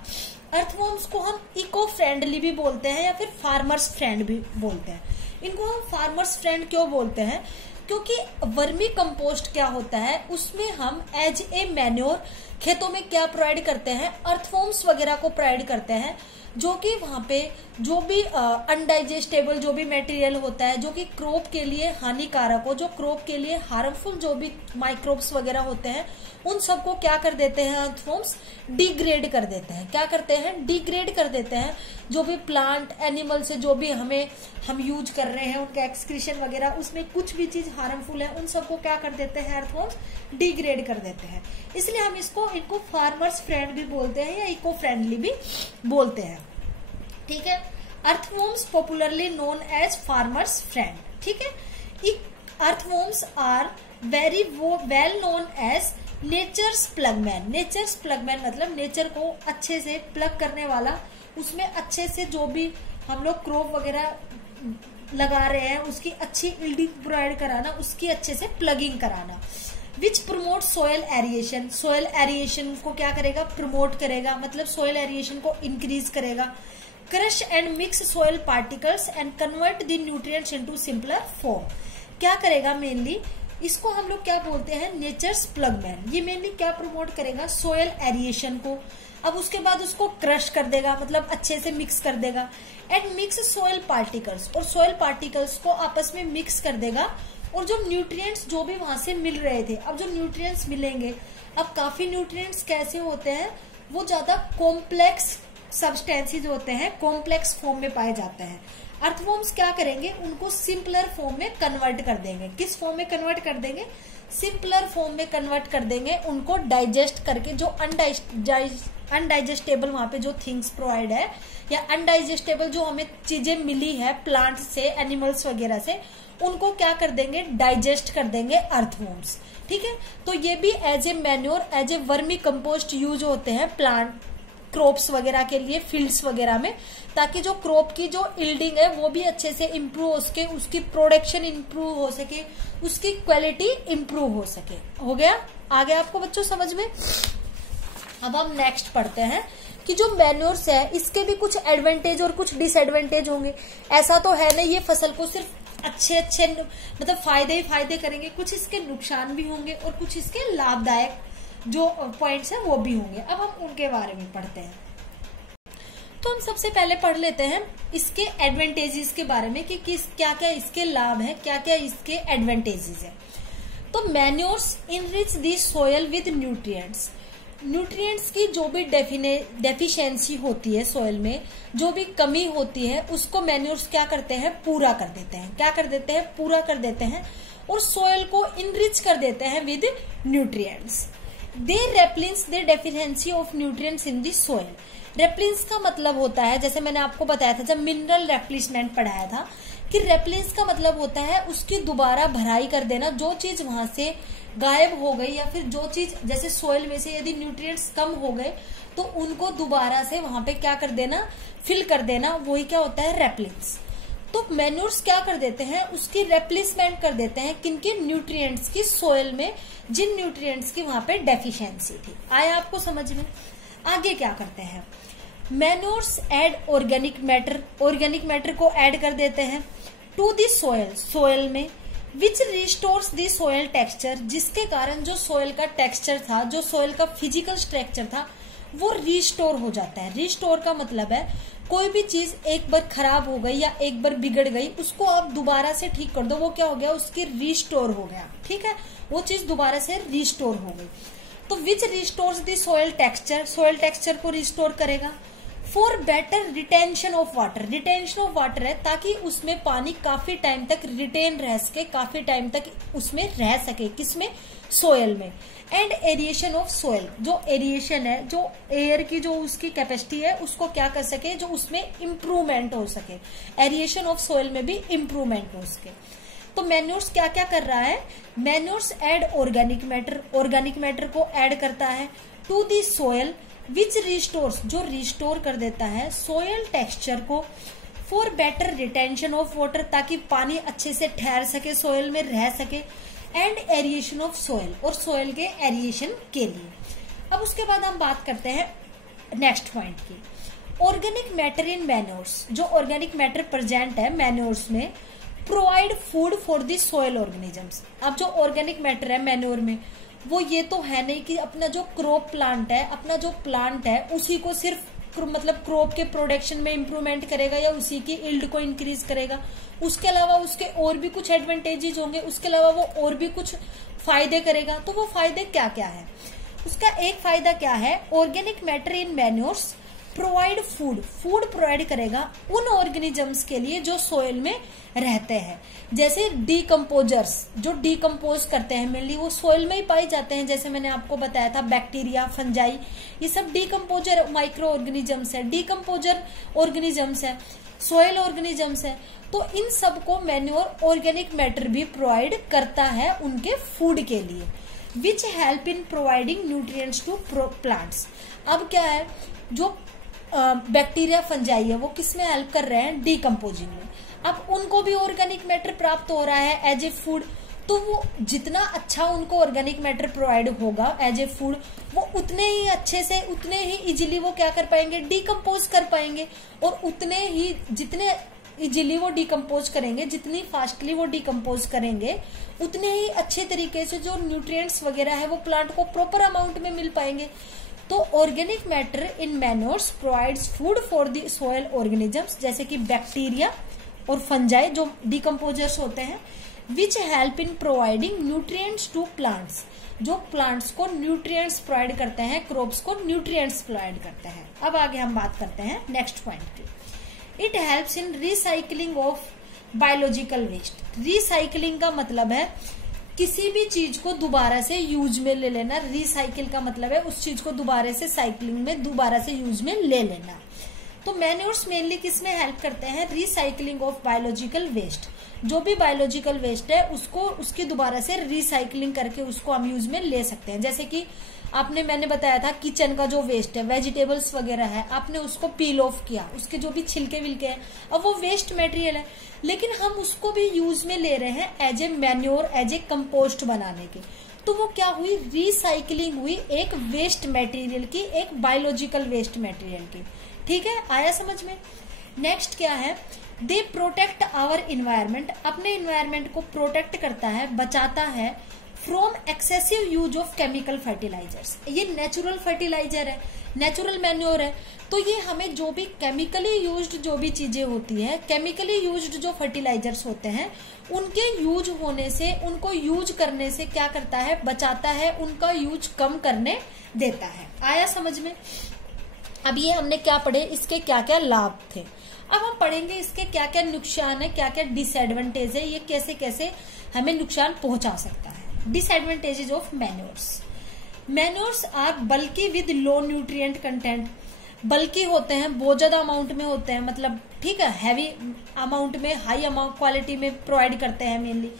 अर्थवॉर्म्स को हम इको फ्रेंडली भी बोलते हैं या फिर फार्मर्स फ्रेंड भी बोलते हैं। इनको हम फार्मर्स फ्रेंड क्यों बोलते हैं, क्योंकि वर्मी कंपोस्ट क्या होता है, उसमें हम एज ए मैन्योर खेतों में क्या प्रोवाइड करते हैं, अर्थवॉर्म्स वगैरह को प्रोवाइड करते हैं, जो कि वहां पे जो भी अनडाइजेस्टेबल जो भी मटेरियल होता है, जो कि क्रॉप के लिए हानिकारक हो, जो क्रॉप के लिए हार्मफुल जो भी माइक्रोब्स वगैरह होते हैं, उन सबको क्या कर देते हैं अर्थवॉर्म्स, डिग्रेड कर देते हैं। क्या करते हैं, डिग्रेड कर देते हैं। जो भी प्लांट एनिमल से जो भी हम यूज कर रहे हैं, उनका एक्सक्रीशन वगैरह, उसमें कुछ भी चीज हार्मफुल है, उन सबको क्या कर देते हैं अर्थवॉर्म्स, डिग्रेड कर देते हैं। इसलिए हम इनको फार्मर्स फ्रेंड भी बोलते हैं या इको फ्रेंडली भी बोलते हैं, ठीक है। Earthworms popularly known as farmer's friend, ठीक है। Earthworms are very well known as nature's ploughman. Nature's ploughman मतलब नेचर को अच्छे से प्लग करने वाला, उसमें अच्छे से जो भी हम लोग क्रॉप वगैरह लगा रहे हैं उसकी अच्छी यील्डिंग प्रोवाइड कराना, उसकी अच्छे से प्लगिंग कराना। विच promote soil aeration. Soil aeration को क्या करेगा, प्रमोट करेगा, मतलब सोयल एरिएशन को इंक्रीज करेगा। Crush and mix soil particles and convert the nutrients into simpler form. क्या करेगा, मेनली इसको हम लोग क्या बोलते हैं, नेचर्स प्लगमैन। ये मेनली क्या प्रमोट करेगा, सोयल एरिएशन को। अब उसके बाद उसको क्रश कर देगा, मतलब अच्छे से मिक्स कर देगा। एंड मिक्स सोयल पार्टिकल्स, और सोयल पार्टिकल्स को आपस में मिक्स कर देगा। और जो न्यूट्रिएंट्स जो भी वहां से मिल रहे थे, अब जो न्यूट्रिएंट्स मिलेंगे, अब काफी न्यूट्रिएंट्स कैसे होते हैं, वो ज्यादा कॉम्प्लेक्स सब्सटेंसेस होते हैं, कॉम्प्लेक्स फॉर्म में पाए जाते हैं। अर्थवॉर्म्स क्या करेंगे, उनको सिंपलर फॉर्म में कन्वर्ट कर देंगे। किस फॉर्म में कन्वर्ट कर देंगे, सिंपलर फॉर्म में कन्वर्ट कर देंगे। उनको डाइजेस्ट करके जो अनडाइजेस्टेबल वहां पे जो थिंग्स प्रोवाइड है या अनडाइजेस्टेबल जो हमें चीजें मिली है प्लांट से, एनिमल्स वगैरह से, उनको क्या कर देंगे, डाइजेस्ट कर देंगे अर्थवॉर्म्स, ठीक है। तो ये भी as a manure, as a vermicompost use होते हैं प्लांट क्रॉप्स वगैरह के लिए, फील्ड्स वगैरह में, ताकि जो क्रॉप की जो यील्डिंग है वो भी अच्छे से इम्प्रूव हो सके, उसकी प्रोडक्शन इम्प्रूव हो सके, उसकी क्वालिटी इम्प्रूव हो सके। हो गया, आ गया आपको बच्चों समझ में। अब हम नेक्स्ट पढ़ते हैं कि जो मैन्योर्स है इसके भी कुछ एडवांटेज और कुछ डिसएडवांटेज होंगे। ऐसा तो है नहीं ये फसल को सिर्फ अच्छे मतलब फायदे ही फायदे करेंगे, कुछ इसके नुकसान भी होंगे और कुछ इसके लाभदायक जो पॉइंट्स हैं वो भी होंगे। अब हम उनके बारे में पढ़ते हैं। तो हम सबसे पहले पढ़ लेते हैं इसके एडवांटेजेस के बारे में कि क्या क्या इसके लाभ है, क्या क्या इसके एडवांटेजेस है। तो manures enrich the soil with nutrients. Nutrients की जो भी डेफिशिएंसी होती है सोयल में, जो भी कमी होती है, उसको मैन्योर्स क्या करते हैं, पूरा कर देते हैं। क्या कर देते हैं, पूरा कर देते हैं और सोयल को इनरिच कर देते हैं with nutrients. They replenish the deficiency of nutrients in the soil. Replenish का मतलब होता है, जैसे मैंने आपको बताया था जब मिनरल रेप्लिसमेंट पढ़ाया था, कि रेप्लिन्स का मतलब होता है उसकी दोबारा भराई कर देना। जो चीज वहां से गायब हो गई या फिर जो चीज जैसे सोयल में से यदि न्यूट्रिएंट्स कम हो गए तो उनको दोबारा से वहां पे क्या कर देना, फिल कर देना, वही क्या होता है, रेप्लिन्स। तो मैन्योर्स क्या कर देते हैं, उसकी रेप्लेसमेंट कर देते हैं किनके, न्यूट्रिएंट्स की, सोयल में जिन न्यूट्रिएंट्स की वहां पे डेफिशिएंसी थी। आया आपको समझ में। आगे क्या करते हैं, manures add organic matter. Organic matter को ऐड कर देते हैं टू दी सोयल, सोयल में, विच रिस्टोर्स दी सोयल टेक्सचर, जिसके कारण जो सोयल का टेक्सचर था, जो सोयल का फिजिकल स्ट्रक्चर था, वो रिस्टोर हो जाता है। रिस्टोर का मतलब है कोई भी चीज एक बार खराब हो गई या एक बार बिगड़ गई, उसको आप दोबारा से ठीक कर दो, वो क्या हो गया, उसकी रिस्टोर हो गया, ठीक है, वो चीज दोबारा से रिस्टोर हो गई। तो विच रिस्टोर्स दी सोयल टेक्सचर, सोयल टेक्सचर को रिस्टोर करेगा। For better retention of water, retention of water है ताकि उसमें पानी काफी टाइम तक रिटेन रह सके, काफी टाइम तक उसमें रह सके, किसमें, सोयल में। एंड एरिएशन ऑफ सोयल, जो एरिएशन है, जो एयर की जो उसकी कैपेसिटी है उसको क्या कर सके, जो उसमें इम्प्रूवमेंट हो सके, एरिएशन ऑफ सोयल में भी इम्प्रूवमेंट हो सके। तो मैन्योर्स क्या क्या कर रहा है, manures add organic matter, organic matter को ऐड करता है to the soil which restores, जो रिस्टोर कर देता है सोयल टेक्सचर को, for better retention of water, ताकि पानी अच्छे से ठहर सके, सोयल में रह सके, एंड एरिएशन ऑफ सोयल, और सोयल के एरिएशन के लिए। अब उसके बाद हम बात करते हैं नेक्स्ट पॉइंट की, ऑर्गेनिक मैटर इन मैन्योर्स, जो ऑर्गेनिक मैटर प्रेजेंट है मैन्योर्स में, provide food for the soil organisms. अब जो ऑर्गेनिक मैटर है मैन्योर में, वो ये तो है नहीं कि अपना जो क्रॉप प्लांट है, अपना जो प्लांट है उसी को सिर्फ मतलब क्रॉप के प्रोडक्शन में इंप्रूवमेंट करेगा या उसी की इल्ड को इंक्रीज करेगा, उसके अलावा उसके और भी कुछ एडवांटेजेस होंगे, उसके अलावा वो और भी कुछ फायदे करेगा। तो वो फायदे क्या क्या है, उसका एक फायदा क्या है, organic matter in manures provide food, food provide करेगा उन ऑर्गेनिजम्स के लिए जो सोयल में रहते हैं, जैसे डीकम्पोजर्स, जो डीकम्पोज करते हैं मेनली वो सोयल में ही पाए जाते हैं, जैसे मैंने आपको बताया था बैक्टीरिया, फंजाई, ये सब डीकम्पोजर माइक्रो ऑर्गेनिजम्स है, डीकम्पोजर ऑर्गेनिजम्स है, सोयल ऑर्गेनिजम्स है। तो इन सबको मैन्योर ऑर्गेनिक मैटर भी प्रोवाइड करता है उनके फूड के लिए, which help in providing nutrients to plants. अब क्या है, जो बैक्टीरिया फंजाई है वो किसमें हेल्प कर रहे हैं, डीकम्पोजिंग में। अब उनको भी ऑर्गेनिक मैटर प्राप्त हो रहा है एज ए फूड, तो वो जितना अच्छा उनको ऑर्गेनिक मैटर प्रोवाइड होगा एज ए फूड, वो उतने ही अच्छे से, उतने ही इजीली वो क्या कर पाएंगे, डीकम्पोज कर पाएंगे, और उतने ही जितने इजीली वो डीकम्पोज करेंगे, जितनी फास्टली वो डीकम्पोज करेंगे, उतने ही अच्छे तरीके से जो न्यूट्रिएंट्स वगैरह है वो प्लांट को प्रॉपर अमाउंट में मिल पाएंगे। तो organic matter in manures provides food for the soil organisms, जैसे कि बैक्टीरिया और फंजाई जो डीकम्पोजर्स होते हैं, which help in providing nutrients to plants, जो प्लांट्स को न्यूट्रिएंट्स प्रोवाइड करते हैं, क्रॉप्स को न्यूट्रिएंट्स प्रोवाइड करते हैं। अब आगे हम बात करते हैं नेक्स्ट पॉइंट की, it helps in recycling of biological waste. Recycling का मतलब है किसी भी चीज को दोबारा से यूज में ले लेना, रिसाइकिल का मतलब है उस चीज को दोबारा से साइकिलिंग में दोबारा से यूज में ले लेना। तो मैन्योर्स मेनली किसमें हेल्प करते हैं, रिसाइकिलिंग ऑफ बायोलॉजिकल वेस्ट, जो भी बायोलॉजिकल वेस्ट है उसको उसकी दोबारा से रिसाइकिलिंग करके उसको हम यूज में ले सकते हैं। जैसे कि मैंने बताया था किचन का जो वेस्ट है, वेजिटेबल्स वगैरह है, आपने उसको पील ऑफ किया, उसके जो भी छिलके विलके हैं, अब वो वेस्ट मटेरियल है, लेकिन हम उसको भी यूज में ले रहे हैं as a manure, as a compost बनाने के। तो वो क्या हुई, रिसाइकिलिंग हुई एक वेस्ट मटेरियल की, एक बायोलॉजिकल वेस्ट मटेरियल की। ठीक है, आया समझ में। नेक्स्ट क्या है, दे प्रोटेक्ट आवर इन्वायरमेंट, अपने इन्वायरमेंट को प्रोटेक्ट करता है, बचाता है from excessive use of chemical fertilizers. ये नेचुरल फर्टिलाइजर है, नेचुरल मैन्योर है, तो ये हमें जो भी केमिकली यूज्ड जो भी चीजें होती है, केमिकली यूज्ड जो फर्टिलाइजर्स होते हैं, उनके यूज होने से, उनको यूज करने से क्या करता है, बचाता है, उनका यूज कम करने देता है। आया समझ में। अब ये हमने क्या पढ़े, इसके क्या क्या लाभ थे। अब हम पढ़ेंगे इसके क्या क्या नुकसान है, क्या क्या डिसएडवांटेज है, ये कैसे कैसे हमें नुकसान पहुंचा सकता है। Disadvantages of manures, manures are bulky with low nutrient content, bulky होते हैं, बहुत ज्यादा अमाउंट में होते हैं, मतलब ठीक है, हैवी अमाउंट में, हाई अमाउंट क्वालिटी में प्रोवाइड करते हैं mainly.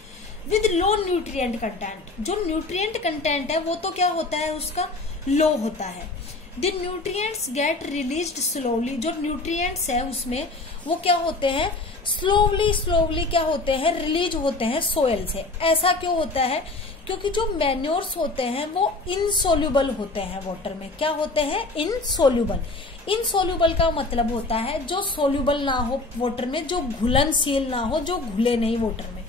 With low nutrient content, जो न्यूट्रिएंट कंटेंट है वो तो क्या होता है, उसका लो होता है। The nutrients gate released slowly, जो न्यूट्रिएंट्स है उसमें वो क्या होते हैं, स्लोवली क्या होते हैं, रिलीज होते हैं सोयल से। ऐसा क्यों होता है, क्योंकि जो मैन्योर्स होते हैं वो इनसोल्यूबल होते हैं वाटर में। क्या होते हैं, इनसोल्यूबल। इनसोल्यूबल का मतलब होता है जो सोल्यूबल ना हो वाटर में, जो घुलनशील ना हो, जो घुले नहीं वाटर में।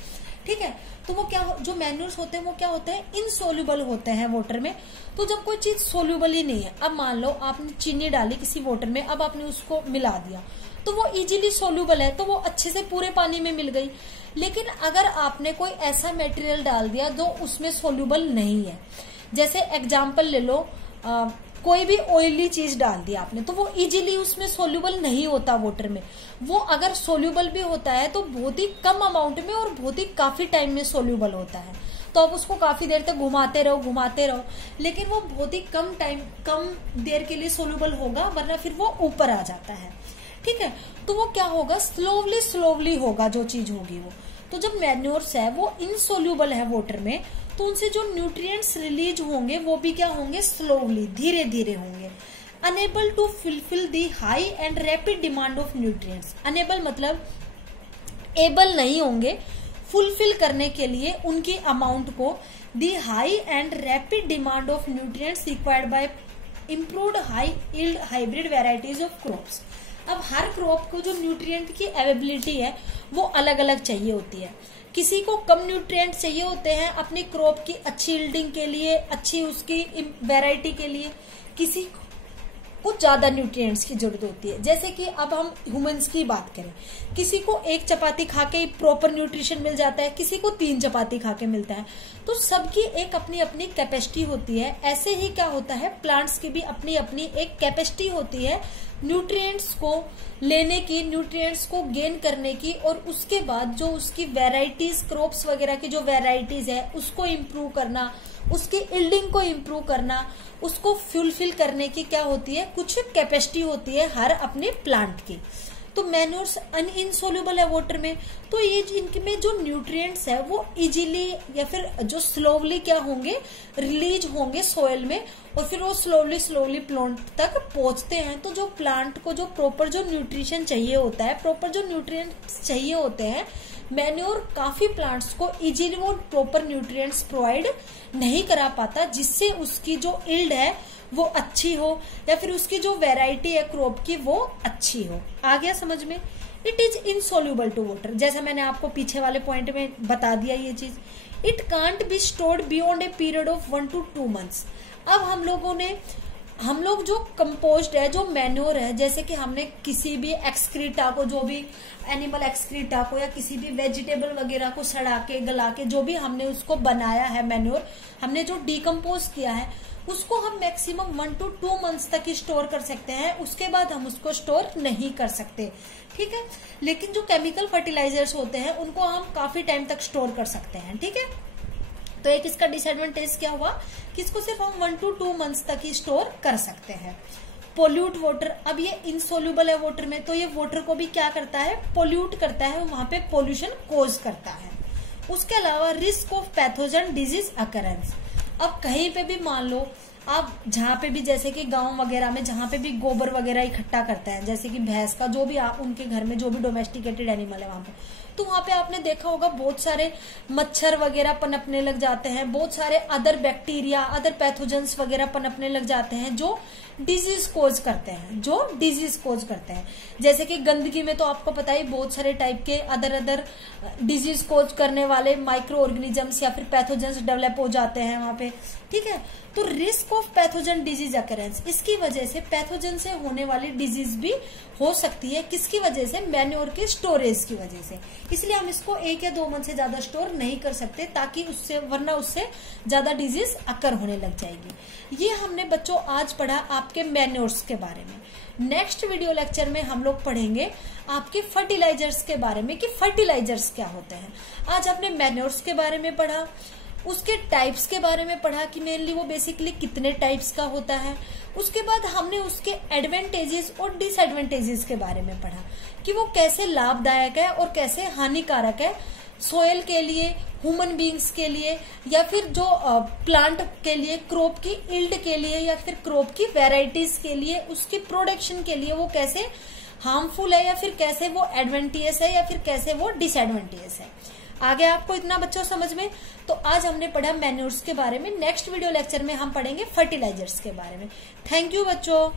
ठीक है, तो वो क्या, जो मैन्योर्स होते हैं वो क्या होते हैं, इनसोल्यूबल होते हैं वाटर में। तो जब कोई चीज सोल्यूबल ही नहीं है, अब मान लो आपने चीनी डाली किसी वाटर में, अब आपने उसको मिला दिया, तो वो इजीली सोल्यूबल है, तो वो अच्छे से पूरे पानी में मिल गई। लेकिन अगर आपने कोई ऐसा मटेरियल डाल दिया जो उसमें सोल्यूबल नहीं है, जैसे एग्जाम्पल ले लो कोई भी ऑयली चीज डाल दी आपने तो वो इजीली उसमें सोल्यूबल नहीं होता वाटर में। वो अगर सोल्यूबल भी होता है तो बहुत ही कम अमाउंट में और बहुत ही काफी टाइम में सोल्यूबल होता है। तो आप उसको काफी देर तक घुमाते रहो, लेकिन वो बहुत ही कम देर के लिए सोल्यूबल होगा, वरना फिर वो ऊपर आ जाता है। ठीक है, तो वो क्या होगा, स्लोवली होगा जो चीज होगी वो। तो जब मैन्योर्स है वो इनसोल्यूबल है वाटर में, तो उनसे जो न्यूट्रिएंट्स रिलीज होंगे वो भी क्या होंगे, स्लोवली, धीरे धीरे होंगे। Unable to fulfil the high and rapid demand of nutrients. Unable मतलब एबल नहीं होंगे फुलफिल करने के लिए उनकी अमाउंट को, the high and rapid demand of nutrients required by improved high yield hybrid varieties of crops. अब हर क्रॉप को जो न्यूट्रिएंट की अवेलेबिलिटी है वो अलग अलग चाहिए होती है। किसी को कम न्यूट्रिएंट चाहिए होते हैं अपनी क्रॉप की अच्छी यील्डिंग के लिए, अच्छी उसकी वैरायटी के लिए। किसी को ज्यादा न्यूट्रिएंट्स की जरूरत होती है। जैसे कि अब हम ह्यूमंस की बात करें, किसी को 1 चपाती खा के प्रॉपर न्यूट्रिशन मिल जाता है, किसी को 3 चपाती खा के मिलता है। तो सबकी एक अपनी अपनी कैपेसिटी होती है। ऐसे ही क्या होता है, प्लांट्स की भी अपनी अपनी एक कैपेसिटी होती है न्यूट्रिएंट्स को लेने की, न्यूट्रिएंट्स को गेन करने की, और उसके बाद जो उसकी वेराइटीज, क्रॉप्स वगैरह की जो वेराइटीज है उसको इम्प्रूव करना, उसकी यील्डिंग को इम्प्रूव करना, उसको फुलफिल करने की क्या होती है, कुछ कैपेसिटी होती है हर अपने प्लांट की। तो मैन्योर्स इनसोल्यूबल है वाटर में, तो ये इनमें जो न्यूट्रिएंट्स है वो इजीली या फिर जो स्लोवली क्या होंगे, रिलीज होंगे सॉइल में, और फिर वो स्लोवली प्लांट तक पहुंचते हैं। तो जो प्लांट को जो प्रॉपर जो न्यूट्रिशन चाहिए होता है, प्रॉपर जो न्यूट्रिएंट्स चाहिए होते हैं, मैन्योर काफी प्लांट्स को इजीली वो प्रॉपर न्यूट्रिएंट्स प्रोवाइड नहीं करा पाता, जिससे उसकी जो यील्ड है वो अच्छी हो या फिर उसकी जो वैरायटी है क्रॉप की वो अच्छी हो। आ गया समझ में? It is insoluble to water, जैसा मैंने आपको पीछे वाले पॉइंट में बता दिया ये चीज। It can't be stored beyond a period of 1 to 2 months। अब हम लोग जो कंपोस्ट है, जो मैन्योर है, जैसे कि हमने किसी भी एक्सक्रीटा को, जो भी एनिमल एक्सक्रीटा को या किसी भी वेजिटेबल वगैरह को सड़ा के गला के जो भी हमने उसको बनाया है मैन्योर, हमने जो डिकम्पोज किया है, उसको हम मैक्सिमम 1 to 2 months तक ही स्टोर कर सकते हैं। उसके बाद हम उसको स्टोर नहीं कर सकते। ठीक है, लेकिन जो केमिकल फर्टिलाइजर्स होते हैं उनको हम काफी टाइम तक स्टोर कर सकते हैं। ठीक है, तो एक इसका डिसएडवांटेज क्या हुआ कि इसको सिर्फ हम 1 to 2 months तक ही स्टोर कर सकते हैं। पोल्यूट वाटर, अब ये इनसोल्यूबल है वाटर में, तो ये वाटर को भी क्या करता है, पोल्यूट करता है, वहां पे पोल्यूशन कोज करता है। उसके अलावा risk of pathogen disease occurrence. अब कहीं पे भी मान लो आप जहाँ पे भी, जैसे कि गांव वगैरह में जहाँ पे भी गोबर वगैरह इकट्ठा करते हैं, जैसे कि भैंस का, जो भी उनके घर में जो भी डोमेस्टिकेटेड एनिमल है वहां पे, तो वहां पे आपने देखा होगा बहुत सारे मच्छर वगैरह पनपने लग जाते हैं, बहुत सारे अदर बैक्टीरिया, अदर पैथोजेंस वगैरह पनपने लग जाते हैं जो डिजीज कोज करते हैं। जैसे कि गंदगी में तो आपको पता ही बहुत सारे टाइप के अदर डिजीज कोज करने वाले माइक्रो ऑर्गेनिजम्स या फिर पैथोजेंस डेवलप हो जाते हैं वहां पे। ठीक है, तो risk of pathogen disease occurrence, इसकी वजह से पैथोजन से होने वाली डिजीज भी हो सकती है। किसकी वजह से? मैन्योर के स्टोरेज की वजह से। इसलिए हम इसको 1 या 2 मंथ से ज्यादा स्टोर नहीं कर सकते, ताकि वरना उससे ज्यादा डिजीज अकर होने लग जाएगी। ये हमने बच्चों आज पढ़ा आपके मैन्योर्स के बारे में। नेक्स्ट वीडियो लेक्चर में हम लोग पढ़ेंगे आपके फर्टिलाइजर्स के बारे में कि फर्टिलाइजर्स क्या होते हैं। आज आपने मैन्योर्स के बारे में पढ़ा, उसके टाइप्स के बारे में पढ़ा कि मेनली वो बेसिकली कितने टाइप्स का होता है। उसके बाद हमने उसके एडवांटेजेस और डिसएडवांटेजेस के बारे में पढ़ा कि वो कैसे लाभदायक है और कैसे हानिकारक है सोयल के लिए, ह्यूमन बीइंग्स के लिए, या फिर जो प्लांट के लिए, क्रॉप की यील्ड के लिए, या फिर क्रॉप की वेराइटीज के लिए, उसकी प्रोडक्शन के लिए वो कैसे हार्मफुल है या फिर कैसे वो एडवांटेजियस है या फिर कैसे वो डिसएडवांटेजियस है। आगे आपको इतना बच्चों समझ में? तो आज हमने पढ़ा मैन्योर्स के बारे में। नेक्स्ट वीडियो लेक्चर में हम पढ़ेंगे फर्टिलाइजर्स के बारे में। थैंक यू बच्चों।